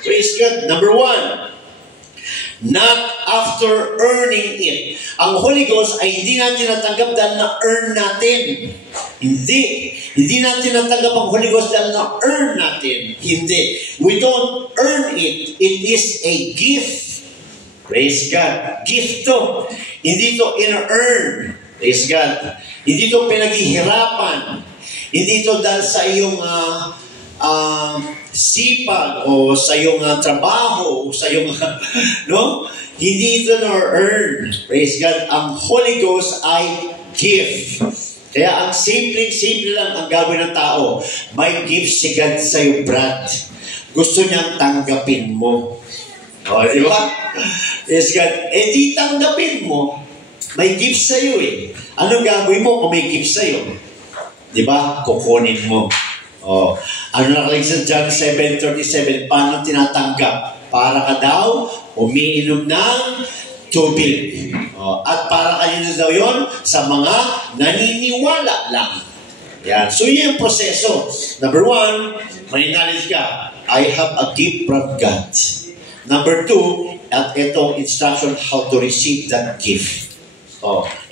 Praise God. Number 1, not after earning it. Ang Holy Ghost ay hindi natin natanggap dahil na-earn natin. Hindi natin natanggap ang Holy Ghost dahil na-earn natin. Hindi. We don't earn it. It is a gift. Praise God. Gift to. Hindi to in-earn. Praise God. Hindi to pinaghihirapan. Hindi to dahil sa iyong sipag o sa iyong trabaho o sa iyong no? Hindi ito na-earn. Praise God. Ang Holy Ghost ay gift. Kaya ang simple lang ang gawin ng tao. May gift si God sa iyo, Brad. Gusto niyang tanggapin mo. Di ba? Praise God. Eh di tanggapin mo. May gift sa iyo eh. Anong gagawin mo kung may gift sa iyo? Di ba? Kukunin mo. Ano nakalagay sa John 7:37? Paano tinatanggap? Para ka daw umiinom ng tubig. At para kayo na daw yun sa mga naniniwala lang. Yan. So yun yung proseso. Number 1, may knowledge ka. I have a gift from God. Number 2, at itong instruction how to receive that gift.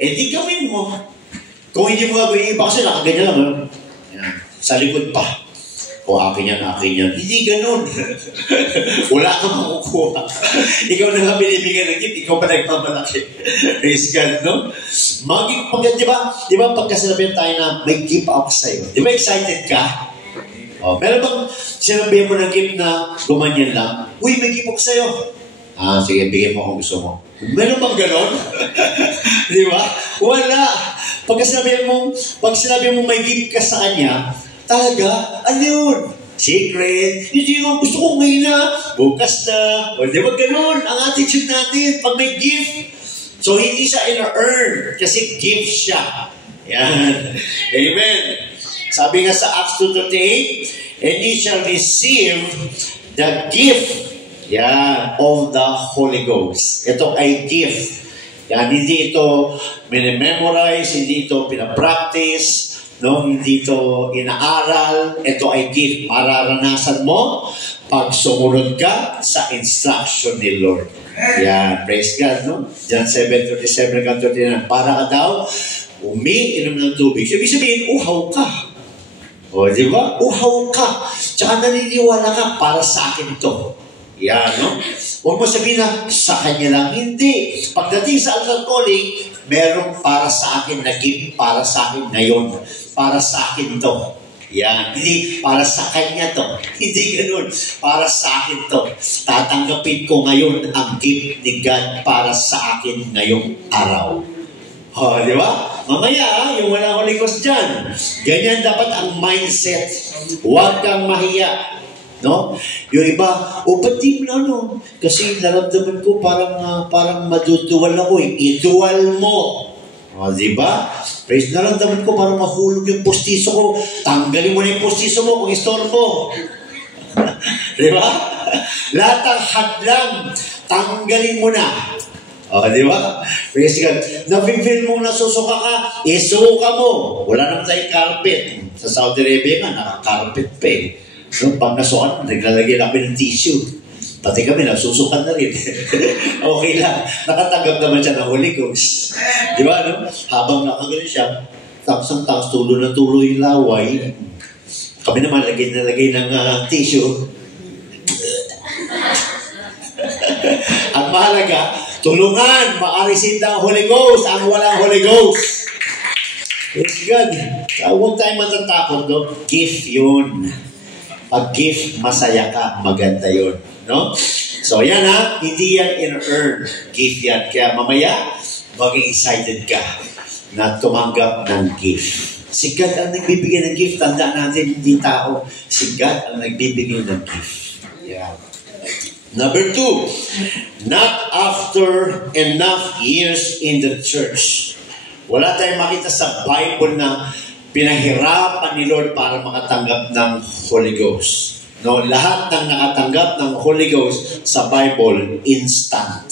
Di gawin mo. Kung hindi mo gawin, iba kasi nakaganyan lang. Yan. Sa likod pa. Akin yan. Hindi ganun. Wala kang makukuha. Ikaw na nga binibigyan ng gift, ikaw pa nagmamalaki. Praise God, no? Di ba pagkasinabihan tayo na may gift ako sa'yo? Di ba excited ka? Meron bang sinabihan mo ng gift na gumanyan lang? Uy, may gift ako sa'yo. Sige, bigyan mo kung gusto mo. Meron bang ganon? Di ba? Wala. Pag sinabi mo may gift ka sa kanya, talaga, ano yun? Secret. Hindi mo gusto ko ngayon na, bukas na. Di ba ganon? Ang attitude natin, pag may gift. So, hindi siya in-earn kasi gift siya. Yan. Amen. Sabi nga sa Acts 2:38, and ye shall receive the gift of the Holy Ghost. Ito ay gift. Yan, hindi ito minimemorize, hindi ito pinapractice, no? Hindi ito inaaral. Ito ay gift. Mararanasan mo pag sumunod ka sa instruction ni Lord. Yan, praise God, no? John 7:37 hanggang 39. Para ka daw umiinom ng tubig. Ibig sabihin, uhaw ka. O, di ba? Uhaw ka. Tsaka naniniwala ka, para sa akin ito. Yan, no? Huwag mo sabihin na, sa kanya lang. Hindi. Pagdating sa altar calling, merong para sa akin na gift, para sa akin ngayon. Para sa akin to. Yan. Hindi, para sa kanya to. Hindi ganun. Para sa akin to. Tatanggapin ko ngayon ang gift ni God para sa akin ngayong araw. O, di ba? Mamaya, yung walang Holy Ghost dyan. Ganyan dapat ang mindset. Huwag kang mahiya. No? Yung iba, ba't di mo na, no? Kasi naramdaman ko parang maduduwal ako eh. Iduwal mo. O, di ba? Praise, naramdaman ko parang mahulog yung postiso ko. Tanggalin mo na yung postiso mo kung istorbo. Di ba? Lahat ng hadlang, tanggalin mo na. O, di ba? Praise God. Napipil mo nasusuka ka, isuka mo. Wala naman tayong carpet. Sa Saudi Arabia nga, naka-carpet pa eh. So, pag nasukan, naglalagay lang ng tissue. Pati kami, nasusukan na rin. Okay lang. Nakatanggap naman siya ng Holy Ghost. Di ba, no? Habang nakagano siya, tapos tulo na tulo yung laway. Kami naman, lagay ng tissue. Ang mahalaga, tulungan, ma-receive ang Holy Ghost, ang walang Holy Ghost. Praise God. Huwag tayong matatakot, no? Gift yun. Pag gift, masaya ka, maganda yun. No? So, yan ha, hindi yan in-earn. Gift yan. Kaya mamaya, maging excited ka na tumanggap ng gift. Si God ang nagbibigay ng gift. Tandaan natin, hindi tao. Si God ang nagbibigay ng gift. Yeah. Number 2, not after enough years in the church. Wala tayong makita sa Bible na pinahirapan ni Lord para makatanggap ng Holy Ghost. No, lahat ng nakatanggap ng Holy Ghost sa Bible, instant.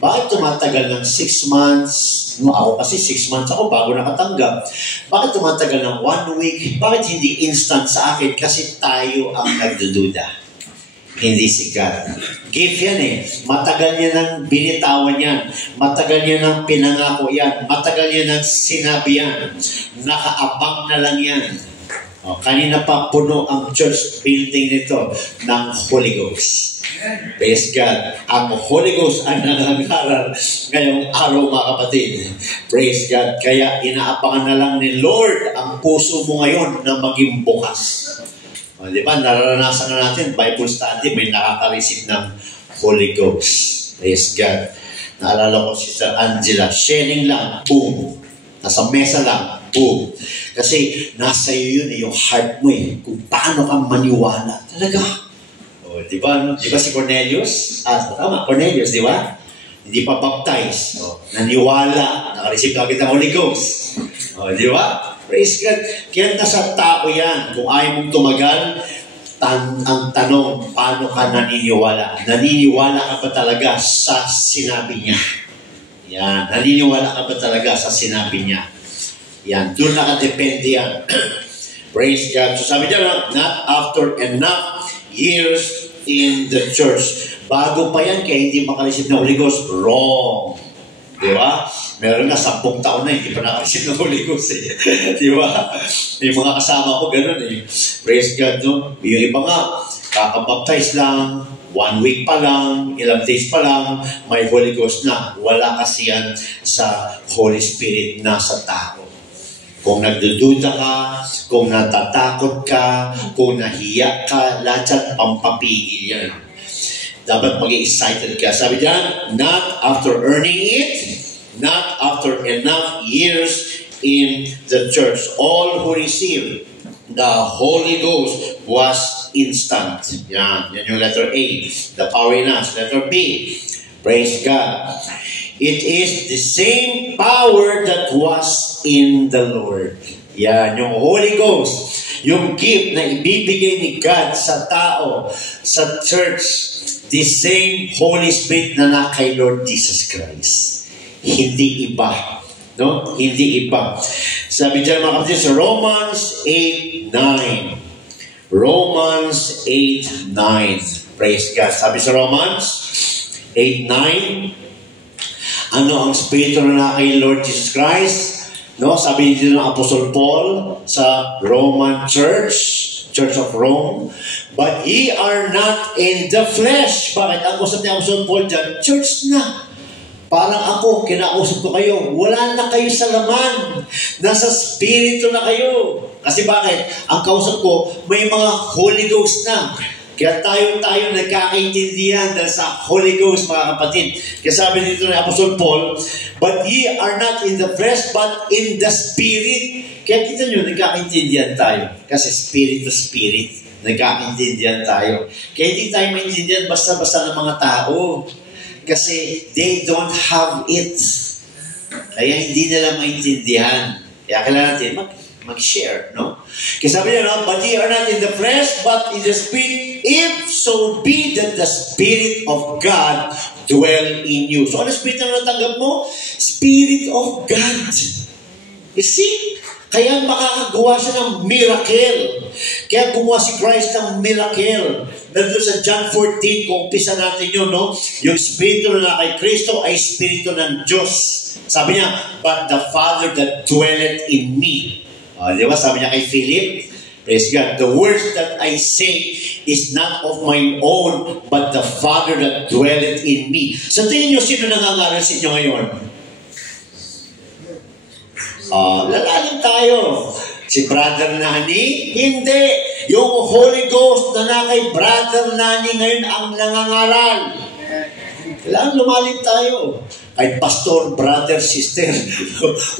Bakit tumatagal ng 6 months? No, ako kasi 6 months ako bago nakatanggap. Bakit tumatagal ng 1 week? Bakit hindi instant sa akin? Kasi tayo ang nagdududa. Hindi si God. Gift yan eh. Matagal niya nang binitawan yan. Matagal niya nang pinangako yan. Matagal niya nang sinabi yan. Nakaabang na lang yan. O, kanina pa puno ang church building nito ng Holy Ghost. Praise God. Ang Holy Ghost ang nangangaral ngayong araw, mga kapatid. Praise God. Kaya inaabangan na lang ni Lord ang puso mo ngayon na maging bukas. O, di ba? Nararanasan na natin, Bible study, may nakaka-receive ng Holy Ghost. Praise God. Naalala ko si Sister Angela, sharing lang, boom. Nasa mesa lang, boom. Kasi nasa iyo yun, yung heart mo eh, kung paano ka maniwala. Talaga. O, di ba? No? Di ba si Cornelius? Tama, Cornelius, di ba? Hindi pa baptize. O, naniwala, naka-receive agad ng Holy Ghost. O, di ba? Praise God. Kaya nasa tao yan. Kung ayaw mong tumagal, ang tanong, paano ka naniniwala? Naniniwala ka ba talaga sa sinabi niya? Yan. Naniniwala ka ba talaga sa sinabi niya? Yan. Doon nakadepende yan. Praise God. So sabi niya, not after enough years in the church. Bago pa yan, kaya hindi makareceive ng Holy Ghost. Wrong. Di ba? Meron na 10 taon na hindi pa nakareceive ng Holy Ghost eh. Di ba? May mga kasama ko ganun eh. Praise God, no? Yung iba nga, kakabaptize lang, 1 week pa lang, ilang days pa lang, may Holy Ghost na. Wala kasi yan sa Holy Spirit na sa tao. Kung nagdududa ka, kung natatakot ka, kung nahiya ka, lahat yan, pampapigil yan. Dapat maging excited ka. Sabi dyan, not after earning it, not after enough years in the church. All who received the Holy Ghost was instant. Yan yung letter A. The power in us. Letter B. Praise God. It is the same power that was in the Lord. Yan, yung Holy Ghost, yung gift na ibibigay ni God sa tao, sa church, the same Holy Spirit na kay Lord Jesus Christ. Hindi iba. No? Hindi iba. Sabi dyan mga kapatid sa Romans 8:9. Romans 8:9. Praise God. Sabi sa Romans 8:9, ano ang Espiritu na kay Lord Jesus Christ? No, sabi dito ng Apostle Paul sa Roman Church, Church of Rome, but ye are not in the flesh. Bakit? Ang usap ni Apostle Paul dyan, church na. Parang ako, kinausap ko kayo, wala na kayo sa laman. Nasa Espiritu na kayo. Kasi bakit? Ang kausap ko, may mga Holy Ghost na. Kaya tayo nagkakaintindihan dahil sa Holy Ghost, mga kapatid. Kaya sabi dito ni Apostle Paul, but ye are not in the flesh, but in the Spirit. Kaya kita nyo, nagkakaintindihan tayo. Kasi Spirit to Spirit, nagkakaintindihan tayo. Kaya hindi tayo maintindihan basta-basta ng mga tao. Kasi they don't have it. Kaya hindi nila maintindihan. Kaya kailangan natin mag-share, no? Kasi sabi niya, no? But ye are not in the flesh, but in the Spirit, if so be that the Spirit of God dwell in you. So, ano Spirit na natanggap mo? Spirit of God. You see? Kaya makakagawa siya ng miracle. Kaya gumawa si Christ ng miracle. Nandun sa John 14, kung umpisa natin yun, no? Yung Espiritu na kay Kristo ay Espiritu ng Diyos. Sabi niya, but the Father that dwelleth in me. Di ba? Sabi niya kay Philip, praise God, the words that I say is not of my own, but the Father that dwelleth in me. Sa tingin niyo, sino nangangaral sa inyo ngayon? Lalalim tayo. Si Brother Nani? Hindi. Yung Holy Ghost na kay Brother Nani ngayon ang nangangaral. Kailangan lumalim tayo. Ay pastor, brother, sister.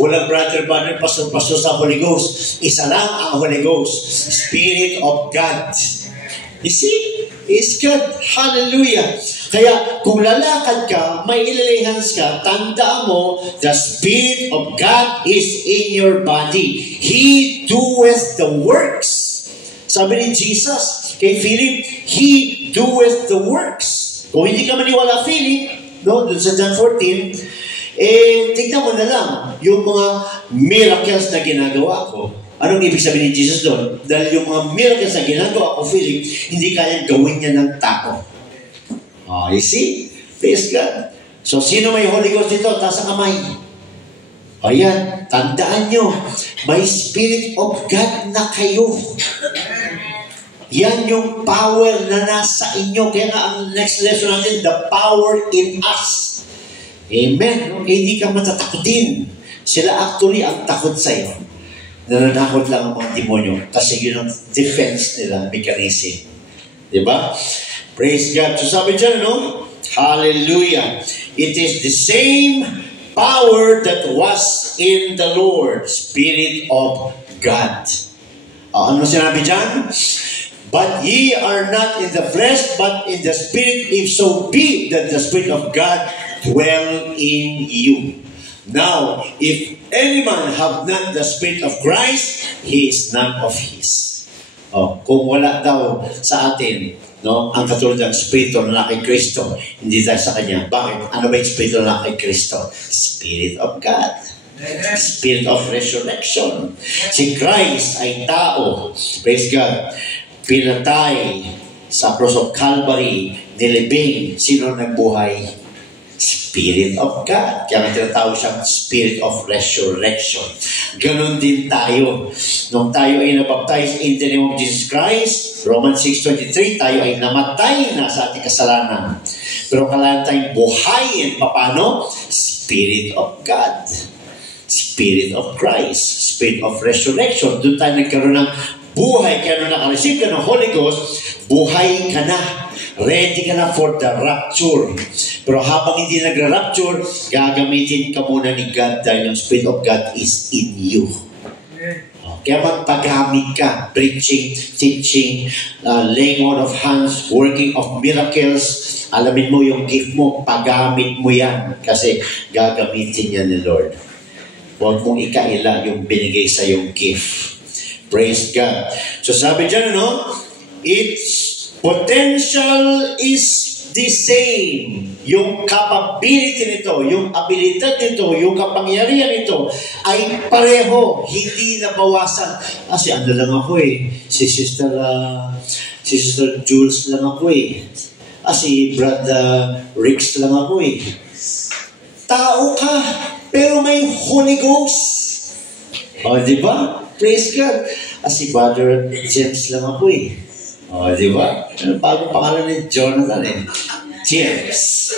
Walang brother, pastor sa Holy Ghost. Isa lang ang Holy Ghost. Spirit of God. You see? It's God. Hallelujah. Kaya kung lalakad ka, may ilalihans ka, tandaan mo, the Spirit of God is in your body. He doeth the works. Sabi ni Jesus kay Philip, He doeth the works. Kung hindi ka maniwala, Philip, no, dun sa John 14, tignan mo na lang yung mga miracles na ginagawa ko. Anong ibig sabihin ni Jesus doon? Dahil yung mga miracles na ginagawa ko, Philip, hindi kayang gawin niya ng tao. You see? Praise God. So, sino may Holy Ghost dito? Taas ang kamay. Ayan, tandaan nyo, may Spirit of God na kayo. Yan yung power na nasa inyo. Kaya nga, ang next lesson natin, the power in us. Amen. Okay, hindi ka matatakutin. Sila actually ang takot sa'yo. Nananakot lang ang mga demonyo. Kasi yun ang defense nila, mechanism. Diba? Praise God. So sabi dyan, no? Hallelujah. It is the same power that was in the Lord, Spirit of God. Ano sinabi dyan? But ye are not in the flesh, but in the Spirit, if so be that the Spirit of God dwell in you. Now, if any man have not the Spirit of Christ, he is none of his. Kung wala daw sa atin, no, ang katulad ng Espiritu na kay Kristo, hindi tayo sa Kanya. Bakit? Ano ba yung Espiritu na kay Kristo? Spirit of God. Spirit of resurrection. Si Christ ay tao. Praise God. Pinatay sa cross of Calvary, nilibing. Sino nagbuhay? Spirit of God. Kaya may tinatawag siyang Spirit of resurrection. Ganon din tayo. Nung tayo ay nabaptize in the name of Jesus Christ, Romans 6:23, tayo ay namatay na sa ating kasalanan. Pero kailangan tayong buhayin. Paano? Spirit of God. Spirit of Christ. Spirit of resurrection. Doon tayo nagkaroon ng buhay. Kaya nung nakareceive ka ng Holy Ghost, buhay ka na. Ready ka na for the rapture. Pero habang hindi nagra-rapture, gagamitin ka muna ni God dahil yung Spirit of God is in you. Kaya magpagamit ka, preaching, teaching, laying on of hands, working of miracles. Alamin mo yung gift mo, pagamit mo yan kasi gagamitin yan ni Lord. Huwag mong ikaila yung binigay sa yung gift. Praise God. So sabi dyan, its potential is the same. Yung capability nito, yung abilidad nito, yung kapangyarihan nito ay pareho, hindi nabawasan. Kasi ano lang ako si Sister Jules lang ako si Brother Rix lang ako Tao ka, pero may Holy Ghost. Di ba? Praise God. Si Brother James lang ako di ba? Ano bagong pangalan ni Jonathan James.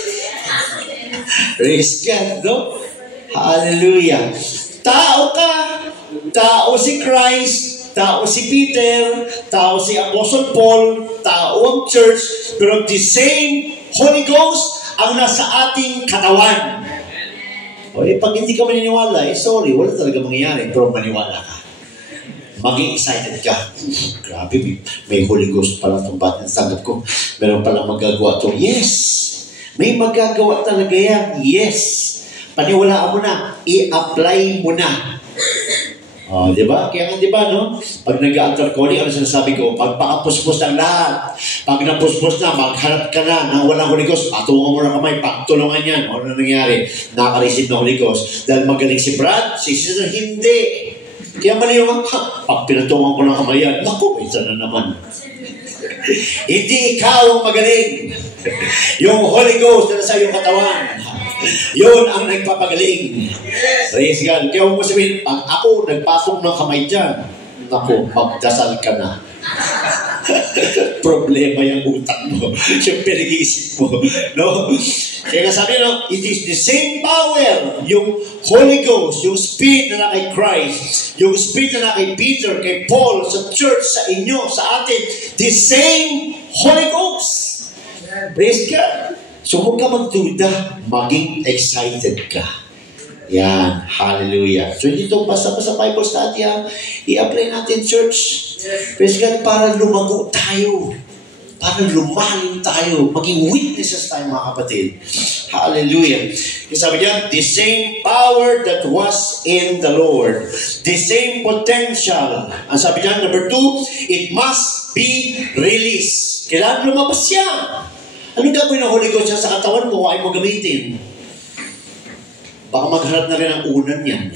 Praise God, no? Hallelujah. Tao ka. Tao si Christ. Tao si Peter. Tao si Apostle Paul. Tao ang church. Pero the same Holy Ghost ang nasa ating katawan. Pag hindi ka maniniwala, sorry, wala talaga mangyayari. Pero maniwala ka. Maging excited ka. Grabe, may Holy Ghost pala itong batang tanggap ko. Meron palang magagawa ito. Yes! May magagawa talaga yan. Yes! Paniwalaan mo na. I-apply mo na. Di ba? Kaya nga, di ba, Pag nag-altar calling, ano sinasabi ko? Pagpakapuspos ng lahat. Pag napuspos na, magharap ka na ng walang Holy Ghost. Patungan mo na kamay, pagtulungan yan. Ano nangyari? Naka-receive ng Holy Ghost. Dahil magaling si Brad, si Sister, hindi. Kaya mali yung pag pinatungan ko ng kamay yan, naku, isa na naman. Hindi ikaw ang magaling. Yung Holy Ghost na sa iyong katawan, yun ang nagpapagaling. Praise God. Kaya huwag mo sabihin, pag ako nagpasok ng kamay dyan, naku, magdasal ka na. Problema yung utak mo. Yung pinag-iisip mo. No? Kaya sabi it is the same power. Yung Holy Ghost, yung Spirit na kay Christ, yung Spirit na kay Peter, kay Paul, sa church, sa inyo, sa atin, the same Holy Ghost. Praise God. So huwag ka magduda, maging excited ka. Yan. Hallelujah. So dito, basta-basta Bible study, i-apply natin, church. Praise God, para lumago tayo. Para lumalim tayo. Maging witnesses tayo, mga kapatid. Hallelujah. Yung sabi niya, the same power that was in the Lord. The same potential. Ang sabi niya, number 2, it must be released. Kailangan lumabas siya. Anong gagawin ng Holy Ghost sa katawan mo? Ay mo gamitin. Baka magharap na rin ang unan yan.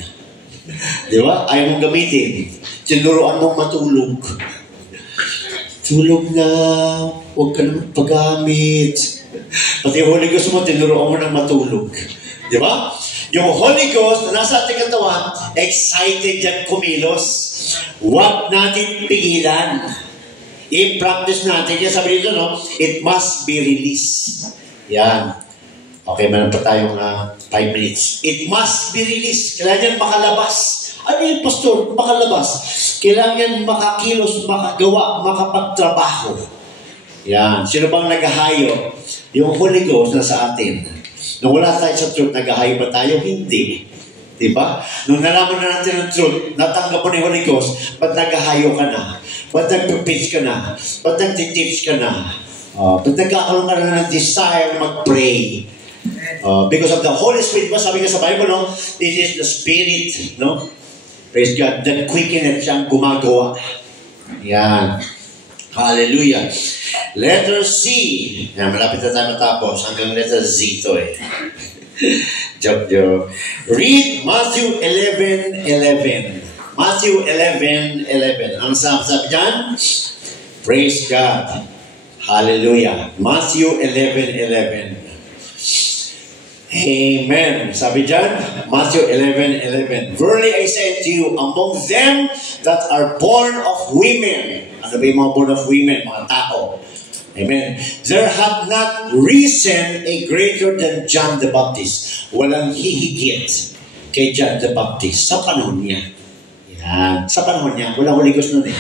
Di ba? Ayaw mong gamitin. Tinuruan mong matulog. Tulog na. Huwag ka naman paggamit. Pati yung Holy Ghost mo, tinuruan mo ng matulog. Di ba? Yung Holy Ghost na nasa ating katawan, excited yan kumilos. Huwag natin pigilan. I-practice natin. Yan sabi dito, it must be released. Yan. Okay, meron pa tayong 5 minutes. It must be released. Kailangan yan makalabas. Ano yung pastor? Makalabas. Kailangan yan makakilos, makagawa, makapagtrabaho. Yan. Sino bang naghahayo? Yung Holy Ghost na sa atin. Nung wala tayo sa truth, naghahayo ba tayo? Hindi. Diba? Nung nalaman na natin ang truth, natanggap mo ni Holy Ghost, ba't naghahayo ka na? Ba't nagpipitch ka na? Ba't nagtiteach ka na? Ba't nagkakaroon ka na ng desire mag-pray? Because of the Holy Spirit, ba sabi nga sa Bible, it is the Spirit, praise God, that quickeneth siyang gumagawa. Yan. Hallelujah. Letter C. Yan, malapit na tayo matapos. Hanggang letter Z ito Joke. Read Matthew 11:11. Matthew 11:11. Ang sabi dyan? Praise God. Hallelujah. Matthew 11:11. Amen. Sabi dyan, Matthew 11:11. Verily I say to you, among them that are born of women. Ano ba yung mga born of women? Mga tao. Amen. There hath not risen a greater than John the Baptist. Walang hihigit kay John the Baptist sa panahon niya. Yan. Sa panahon niya, walang Holy Ghost nun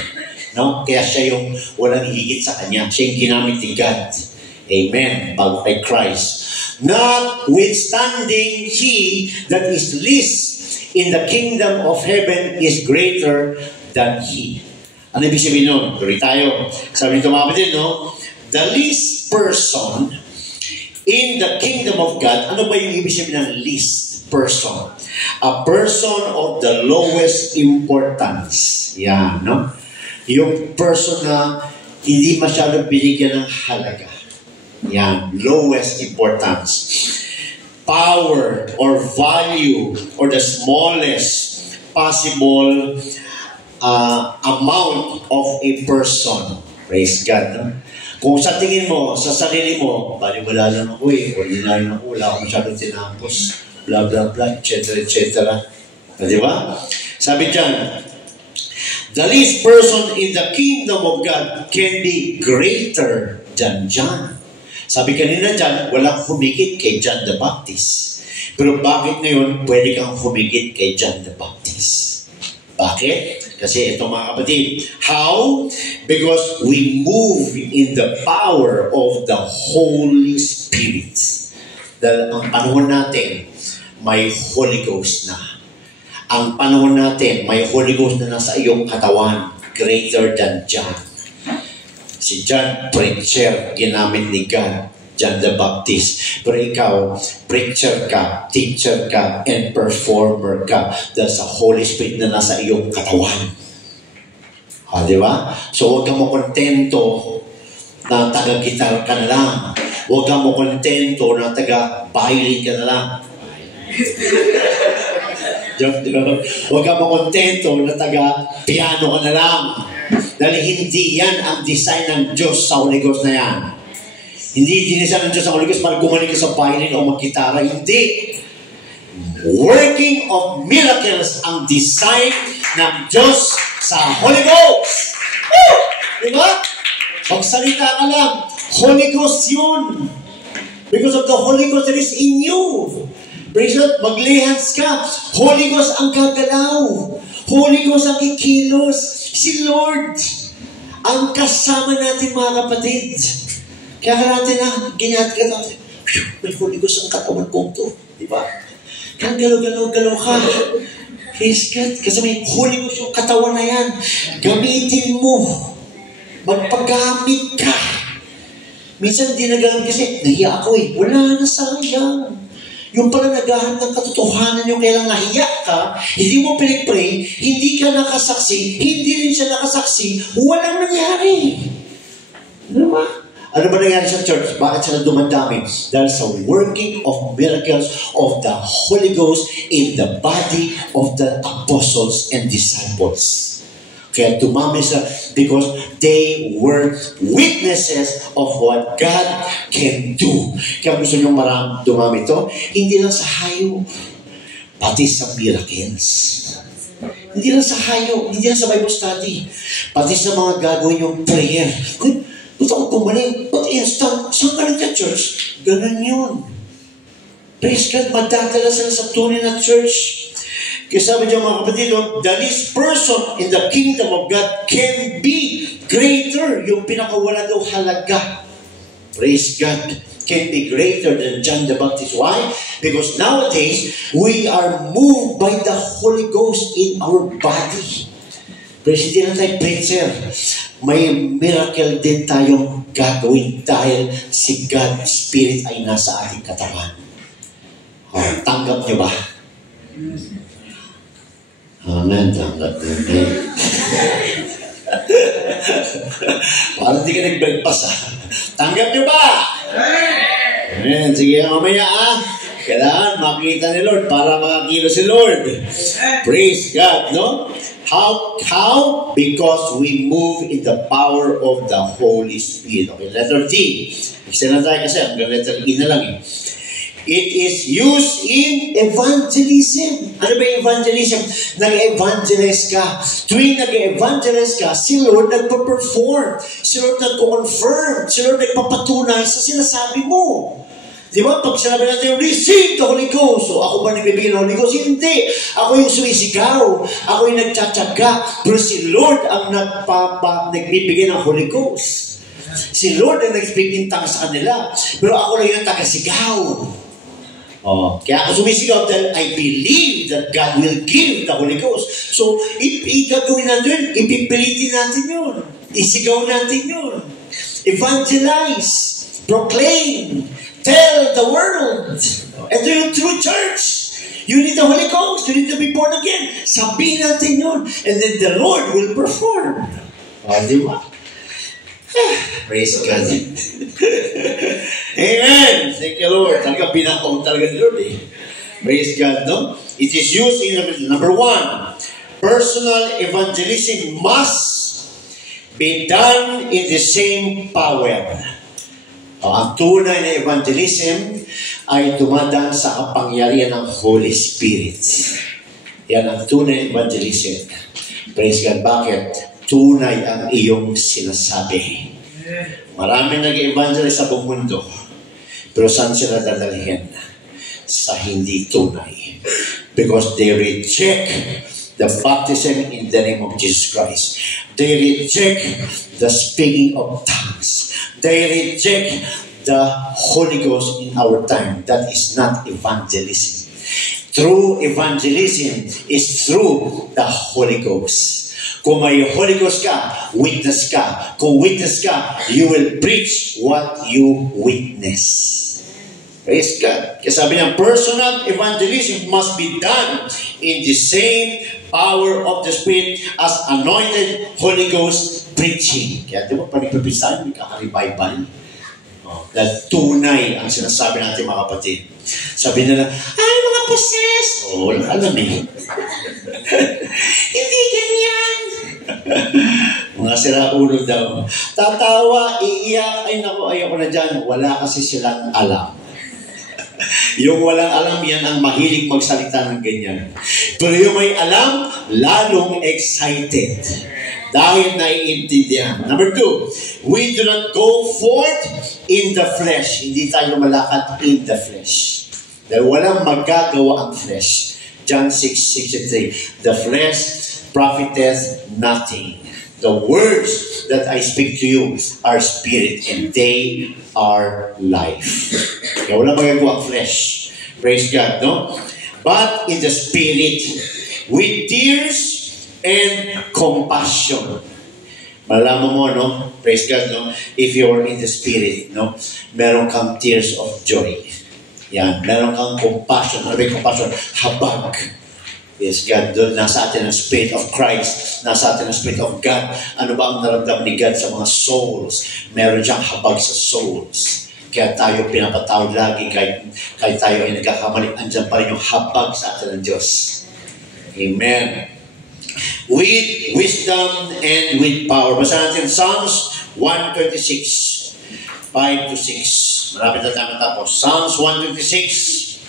Kaya siya yung walang hihigit sa kanya. Siya yung ginamit ni God. Amen. Bago kay Christ. Notwithstanding, he that is least in the kingdom of heaven is greater than he. Ano ibig sabihin nun? Tuloy tayo. Sabi nito mga kapatid, no? The least person in the kingdom of God, ano ba yung ibig sabihin ng least person? A person of the lowest importance. Yan, no? Yung person na hindi masyadong binigyan ng halaga. Yan, lowest importance. Power or value or the smallest possible amount of a person. Praise God, no? Kung sa tingin mo, sa sarili mo, wala lang ako ordinary na ako, wala ako masyadong tinapos, blah, blah, blah, etc., etc. Di ba? Sabi dyan, the least person in the kingdom of God can be greater than John. Sabi kanina dyan, walang humigit kay John the Baptist. Pero bakit ngayon pwede kang humigit kay John the Baptist? Bakit? Kasi ito mga kapatid. How? Because we move in the power of the Holy Spirit. Dahil ang panahon natin, may Holy Ghost na. Ang panahon natin, may Holy Ghost na nasa iyong katawan, greater than John. Si John, preacher, ginamit ni God, John the Baptist. Pero ikaw, preacher ka, teacher ka, and performer ka dahil sa Holy Spirit na nasa iyong katawan. Di ba? So, huwag ka mo kontento na taga-gitar ka na lang. Huwag ka mo kontento na taga-violin ka na lang. Huwag ka mo kontento na taga-piano ka na lang. Dahil hindi yan ang design ng Diyos sa Holy Ghost na yan. Hindi dinisign ng Diyos sa Holy Ghost para gumaling ka sa violin o mag-gitara. Hindi. Working of miracles ang design ng Diyos sa Holy Ghost. Woo! Diba? Magsalita ka lang. Holy Ghost yun. Because of the Holy Ghost that is in you. Praise God, maglihans ka. Holy Ghost ang gagalaw. Holy Ghost ang kikilos. Si Lord ang kasama natin mga kapatid. Kaya natin na, ginyagat natin. May Holy Ghost ang katawan kong to. Diba? Kaya galaw-galaw ka. Praise God. Kasi may Holy Ghost yung katawan na yan. Gamitin mo. Magpagamit ka. Minsan di nagamit kasi, nahiya ako Wala na sayang. Yung pala naghahanap ng katotohanan yung kailang nahiya ka, hindi mo pinipray, hindi ka nakasaksi, hindi rin siya nakasaksi, walang nangyari. Ano ba? Ano ba nangyari sa church? Bakit sila dumadami? Dahil sa working of miracles of the Holy Ghost in the body of the apostles and disciples. Kaya dumami sila because they were witnesses of what God can do. Kaya gusto nyo marami dumami ito, hindi lang sa hayo, pati sa miracles. Hindi lang sa hayo, hindi lang sa Bible study, pati sa mga gagawin yung prayer. Ba't ako gumaling? Ba't instant? Saan ka lang church? Ganun yun. Praise God, madadala sila sa tunay na church. Kaya sabi niya mga kapatid, the least person in the kingdom of God can be greater. Yung pinakawala daw halaga. Praise God. Can be greater than John the Baptist. Why? Because nowadays, we are moved by the Holy Ghost in our body. Praise, hindi na tayo preacher. May miracle din tayong gagawin dahil si God's Spirit ay nasa ating katawan. Tanggap niyo ba? Amen. Tanggap niyo. Parang di ka nag-breakfast Tanggap niyo ba? Amen. Sige, mamaya kailangan makita ni Lord para makakilo si Lord. Praise God, no? How? Because we move in the power of the Holy Spirit. Okay, letter D. Isa na tayo kasi hanggang letter E na lang It is used in evangelism. Ano ba yung evangelism? Nag-evangelize ka. Tuwing nag-evangelize ka, si Lord nagpa-perform. Si Lord nagpo-confirm. Si Lord nagpapatunay sa sinasabi mo. Di ba? Pag sinabi natin, receive the Holy Ghost. So, ako ba nagbibigay ng Holy Ghost? Hindi. Ako yung sumisigaw. Ako yung nagtsatsaga. Pero si Lord ang nagbibigay ng Holy Ghost. Si Lord ang nagbibintang sa kanila. Pero ako lang yung tagasigaw. Kaya ako sumisigaw dahil I believe that God will give the Holy Ghost. So, gagawin natin, ipipilitin natin yun. Isigaw natin yun. Evangelize, proclaim, tell the world. Ito yung true church. You need the Holy Ghost. You need to be born again. Sabihin natin yun. And then the Lord will perform. Di ba? Praise God. Amen. Thank you, Lord. Talaga pinakaw talaga ni Lord Praise God, no? It is used in number 1. Personal evangelism must be done in the same power. Ang tunay na evangelism ay dumadaan sa kapangyarihan ng Holy Spirit. Yan ang tunay na evangelism. Praise God. Bakit? Tunay ang iyong sinasabi. Maraming nag-evangelize sa buong mundo. Pero saan sila dadalhin? Sa hindi tunay. Because they reject the baptism in the name of Jesus Christ. They reject the speaking of tongues. They reject the Holy Ghost in our time. That is not evangelism. True evangelism is through the Holy Ghost. Kung may Holy Ghost ka, witness ka. Kung witness ka, you will preach what you witness. Praise God. Kaya sabi niya, personal evangelism must be done in the same power of the Spirit as anointed Holy Ghost preaching. Kaya di ba, panipapisa, may kaka-revival. Dahil tunay ang sinasabi natin mga kapatid. Sabi nila, ay mga possess! Walang alam Hindi ganyan. Mga siraulo daw. Tatawa, iiyak, ay naku, ayoko na dyan. Wala kasi silang alam. Yung walang alam, yan ang mahilig magsalita ng ganyan. Pero yung may alam, lalong excited. Dahil naiintindihan. Number 2, we do not go forth in the flesh. Hindi tayo lumalakad in the flesh. Dahil walang magagawa ang flesh. John 6:63. The flesh profiteth nothing. The words that I speak to you are spirit and they are life. Kaya walang magagawa ang flesh. Praise God, no? But in the spirit, with tears and compassion. Malalaman mo, no? Praise God, no? If you are in the Spirit, no? Meron kang tears of joy. Yan. Meron kang compassion. Ano ba yung compassion? Habag. Yes, God. Doon nasa atin ang Spirit of Christ. Nasa atin ang Spirit of God. Ano ba ang naramdaman ni God sa mga souls? Meron siyang habag sa souls. Kaya tayo pinapatawag lagi kahit tayo ay nagkakamali. Andyan pa rin yung habag sa atin ng Diyos. Amen. With wisdom and with power. Basta natin Psalms 126, 5-6. Marami na tayo matapos. Psalms 126,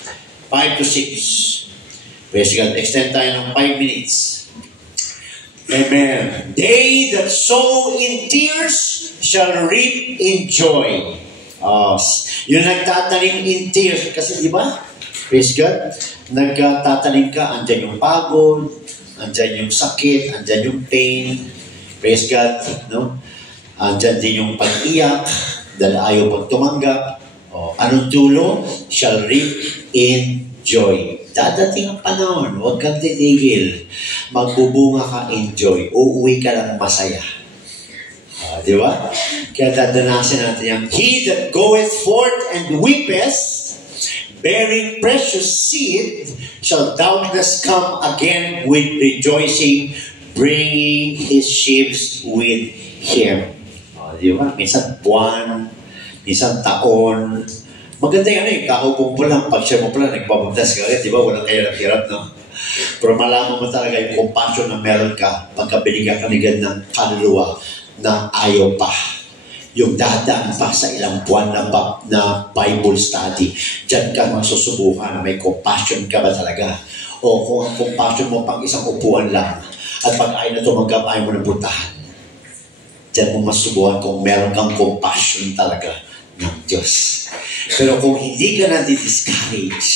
5-6. Praise God. Extend tayo ng 5 minutes. Amen. They that sow in tears shall reap in joy. Yung nagtatanim in tears. Kasi di ba? Praise God. Nagtatanim ka, andyan yung pagod, andyan yung sakit, andyan yung pain. Praise God, no? Andyan din yung pag-iyak, dahil ayaw pag tumanggap. Anong tulo? Shall reap in joy. Dadating ang panahon, huwag kang titigil. Magbubunga ka in joy. Uuwi ka lang masaya. Di ba? Kaya dadanasin natin yan. He that goeth forth and weepeth, bearing precious seed, shall doubtless come again with rejoicing, bringing his sheaves with him. Di ba? Minsan buwan, minsan taon. Maganda yan kakupong pa lang, pag-share mo pa lang, nagpabagdas ka. Di ba? Walang kayo hirap, no? Pero malaman mo talaga yung compassion na meron ka pagka binigyan ka ni God ng kaluluwa na ayaw pa. Yung dadaan pa sa ilang buwan na Bible study. Diyan ka masusubukan na may compassion ka ba talaga? O kung ang compassion mo pang isang upuan lang at pag ayaw na tumanggap, ayaw mo na puntahan. Diyan mo masusubukan kung meron kang compassion talaga ng Diyos. Pero kung hindi ka na di-discourage,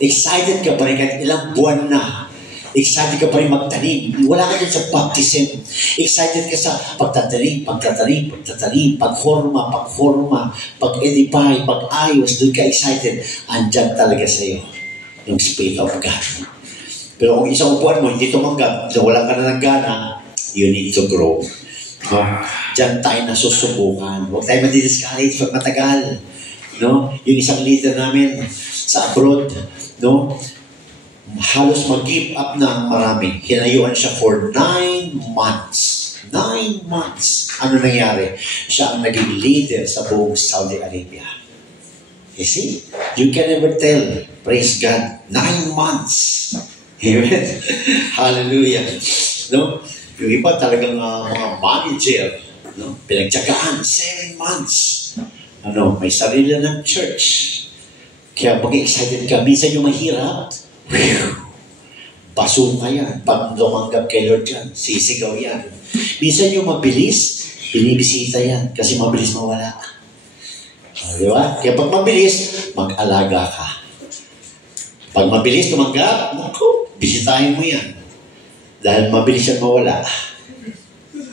excited ka pa rin kahit ilang buwan na, Excited ka pa rin magtanim. Wala ka dyan sa baptism. Excited ka sa pagtatanim, pag-forma, pag-edify, pag-ayos. Doon ka excited. Andyan talaga sa'yo yung Spirit of God. Pero kung isang upuan mo, hindi tumanggap, wala ka na ng gana, you need to grow. Diyan tayo nasusubukan. Huwag tayo madi-discourage pag matagal. No? Yung isang leader namin sa abroad, no? Halos mag-give up na marami. Hinayuan siya for 9 months. 9 months. Ano nangyari? Siya ang naging leader sa buong Saudi Arabia. You see? You can never tell. Praise God. 9 months. Amen? Hallelujah. No? Yung iba talagang mga manager, no? Pinagtsagaan, 7 months. Ano, may sarili ng church. Kaya mag-excited ka. Minsan yung mahirap, basuka yan. Pag lumanggap kay Lord yan, sisigaw yan. Minsan yung mabilis, binibisita yan. Kasi mabilis mawala. Di ba? Kaya pag mabilis, mag-alaga ka. Pag mabilis tumanggap, naku, bisitahin mo yan. Dahil mabilis yan mawala.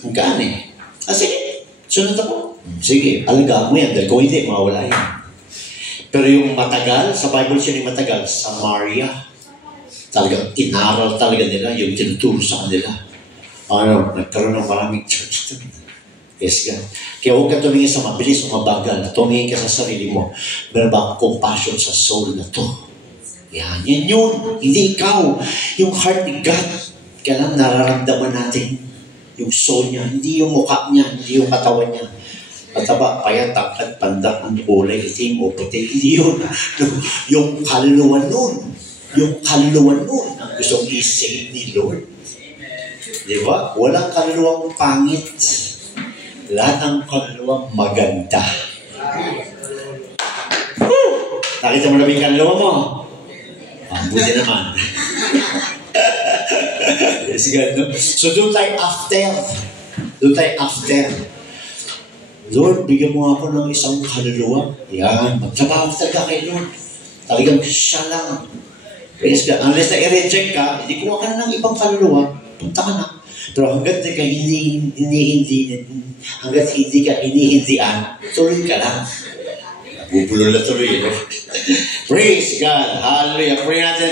Ang gaan eh. Sige, sunod ako. Sige, alagaan mo yan. Dahil kung hindi, mawala yan. Pero yung matagal, sa Bible siya yung matagal, Samaria. Talagang inaral talaga nila yung tinuturo sa kanila. Ano, nagkaroon ng maraming church doon. Yes, God. Kaya huwag ka tumingin sa mabilis o mabagal. Tumingin ka sa sarili mo. Meron ba compassion sa soul na to? Yan yun. Hindi ikaw. Yung heart ni God. Kailangan nararamdaman natin yung soul niya. Hindi yung mukha niya. Hindi yung katawan niya. Mataba, payat, tangkad, pandak, ang kulay, itim o puti. Hindi yun. Yung kaluluwa nun. Yung kaluluwa nun ang gustong i-save ni Lord. Di ba? Walang kaluluwang pangit. Lahat ng kaluluwang maganda. Nakita mo na ba yung kaluluwa mo? Buti naman. Yes, God, no? So doon tayo after. Doon tayo after. Lord, bigyan mo ako ng isang kaluluwa. Yan, magtrabaho talaga kay Lord. Talagang siya lang. Praise God. Unless na i-reject ka, hindi kuha ka na ng ibang kaluluwa, punta ka na. Pero hanggat ka hindi ka hinihindian, tuloy ka lang. Bubulo na tuloy. Praise God. Hallelujah. Pray natin.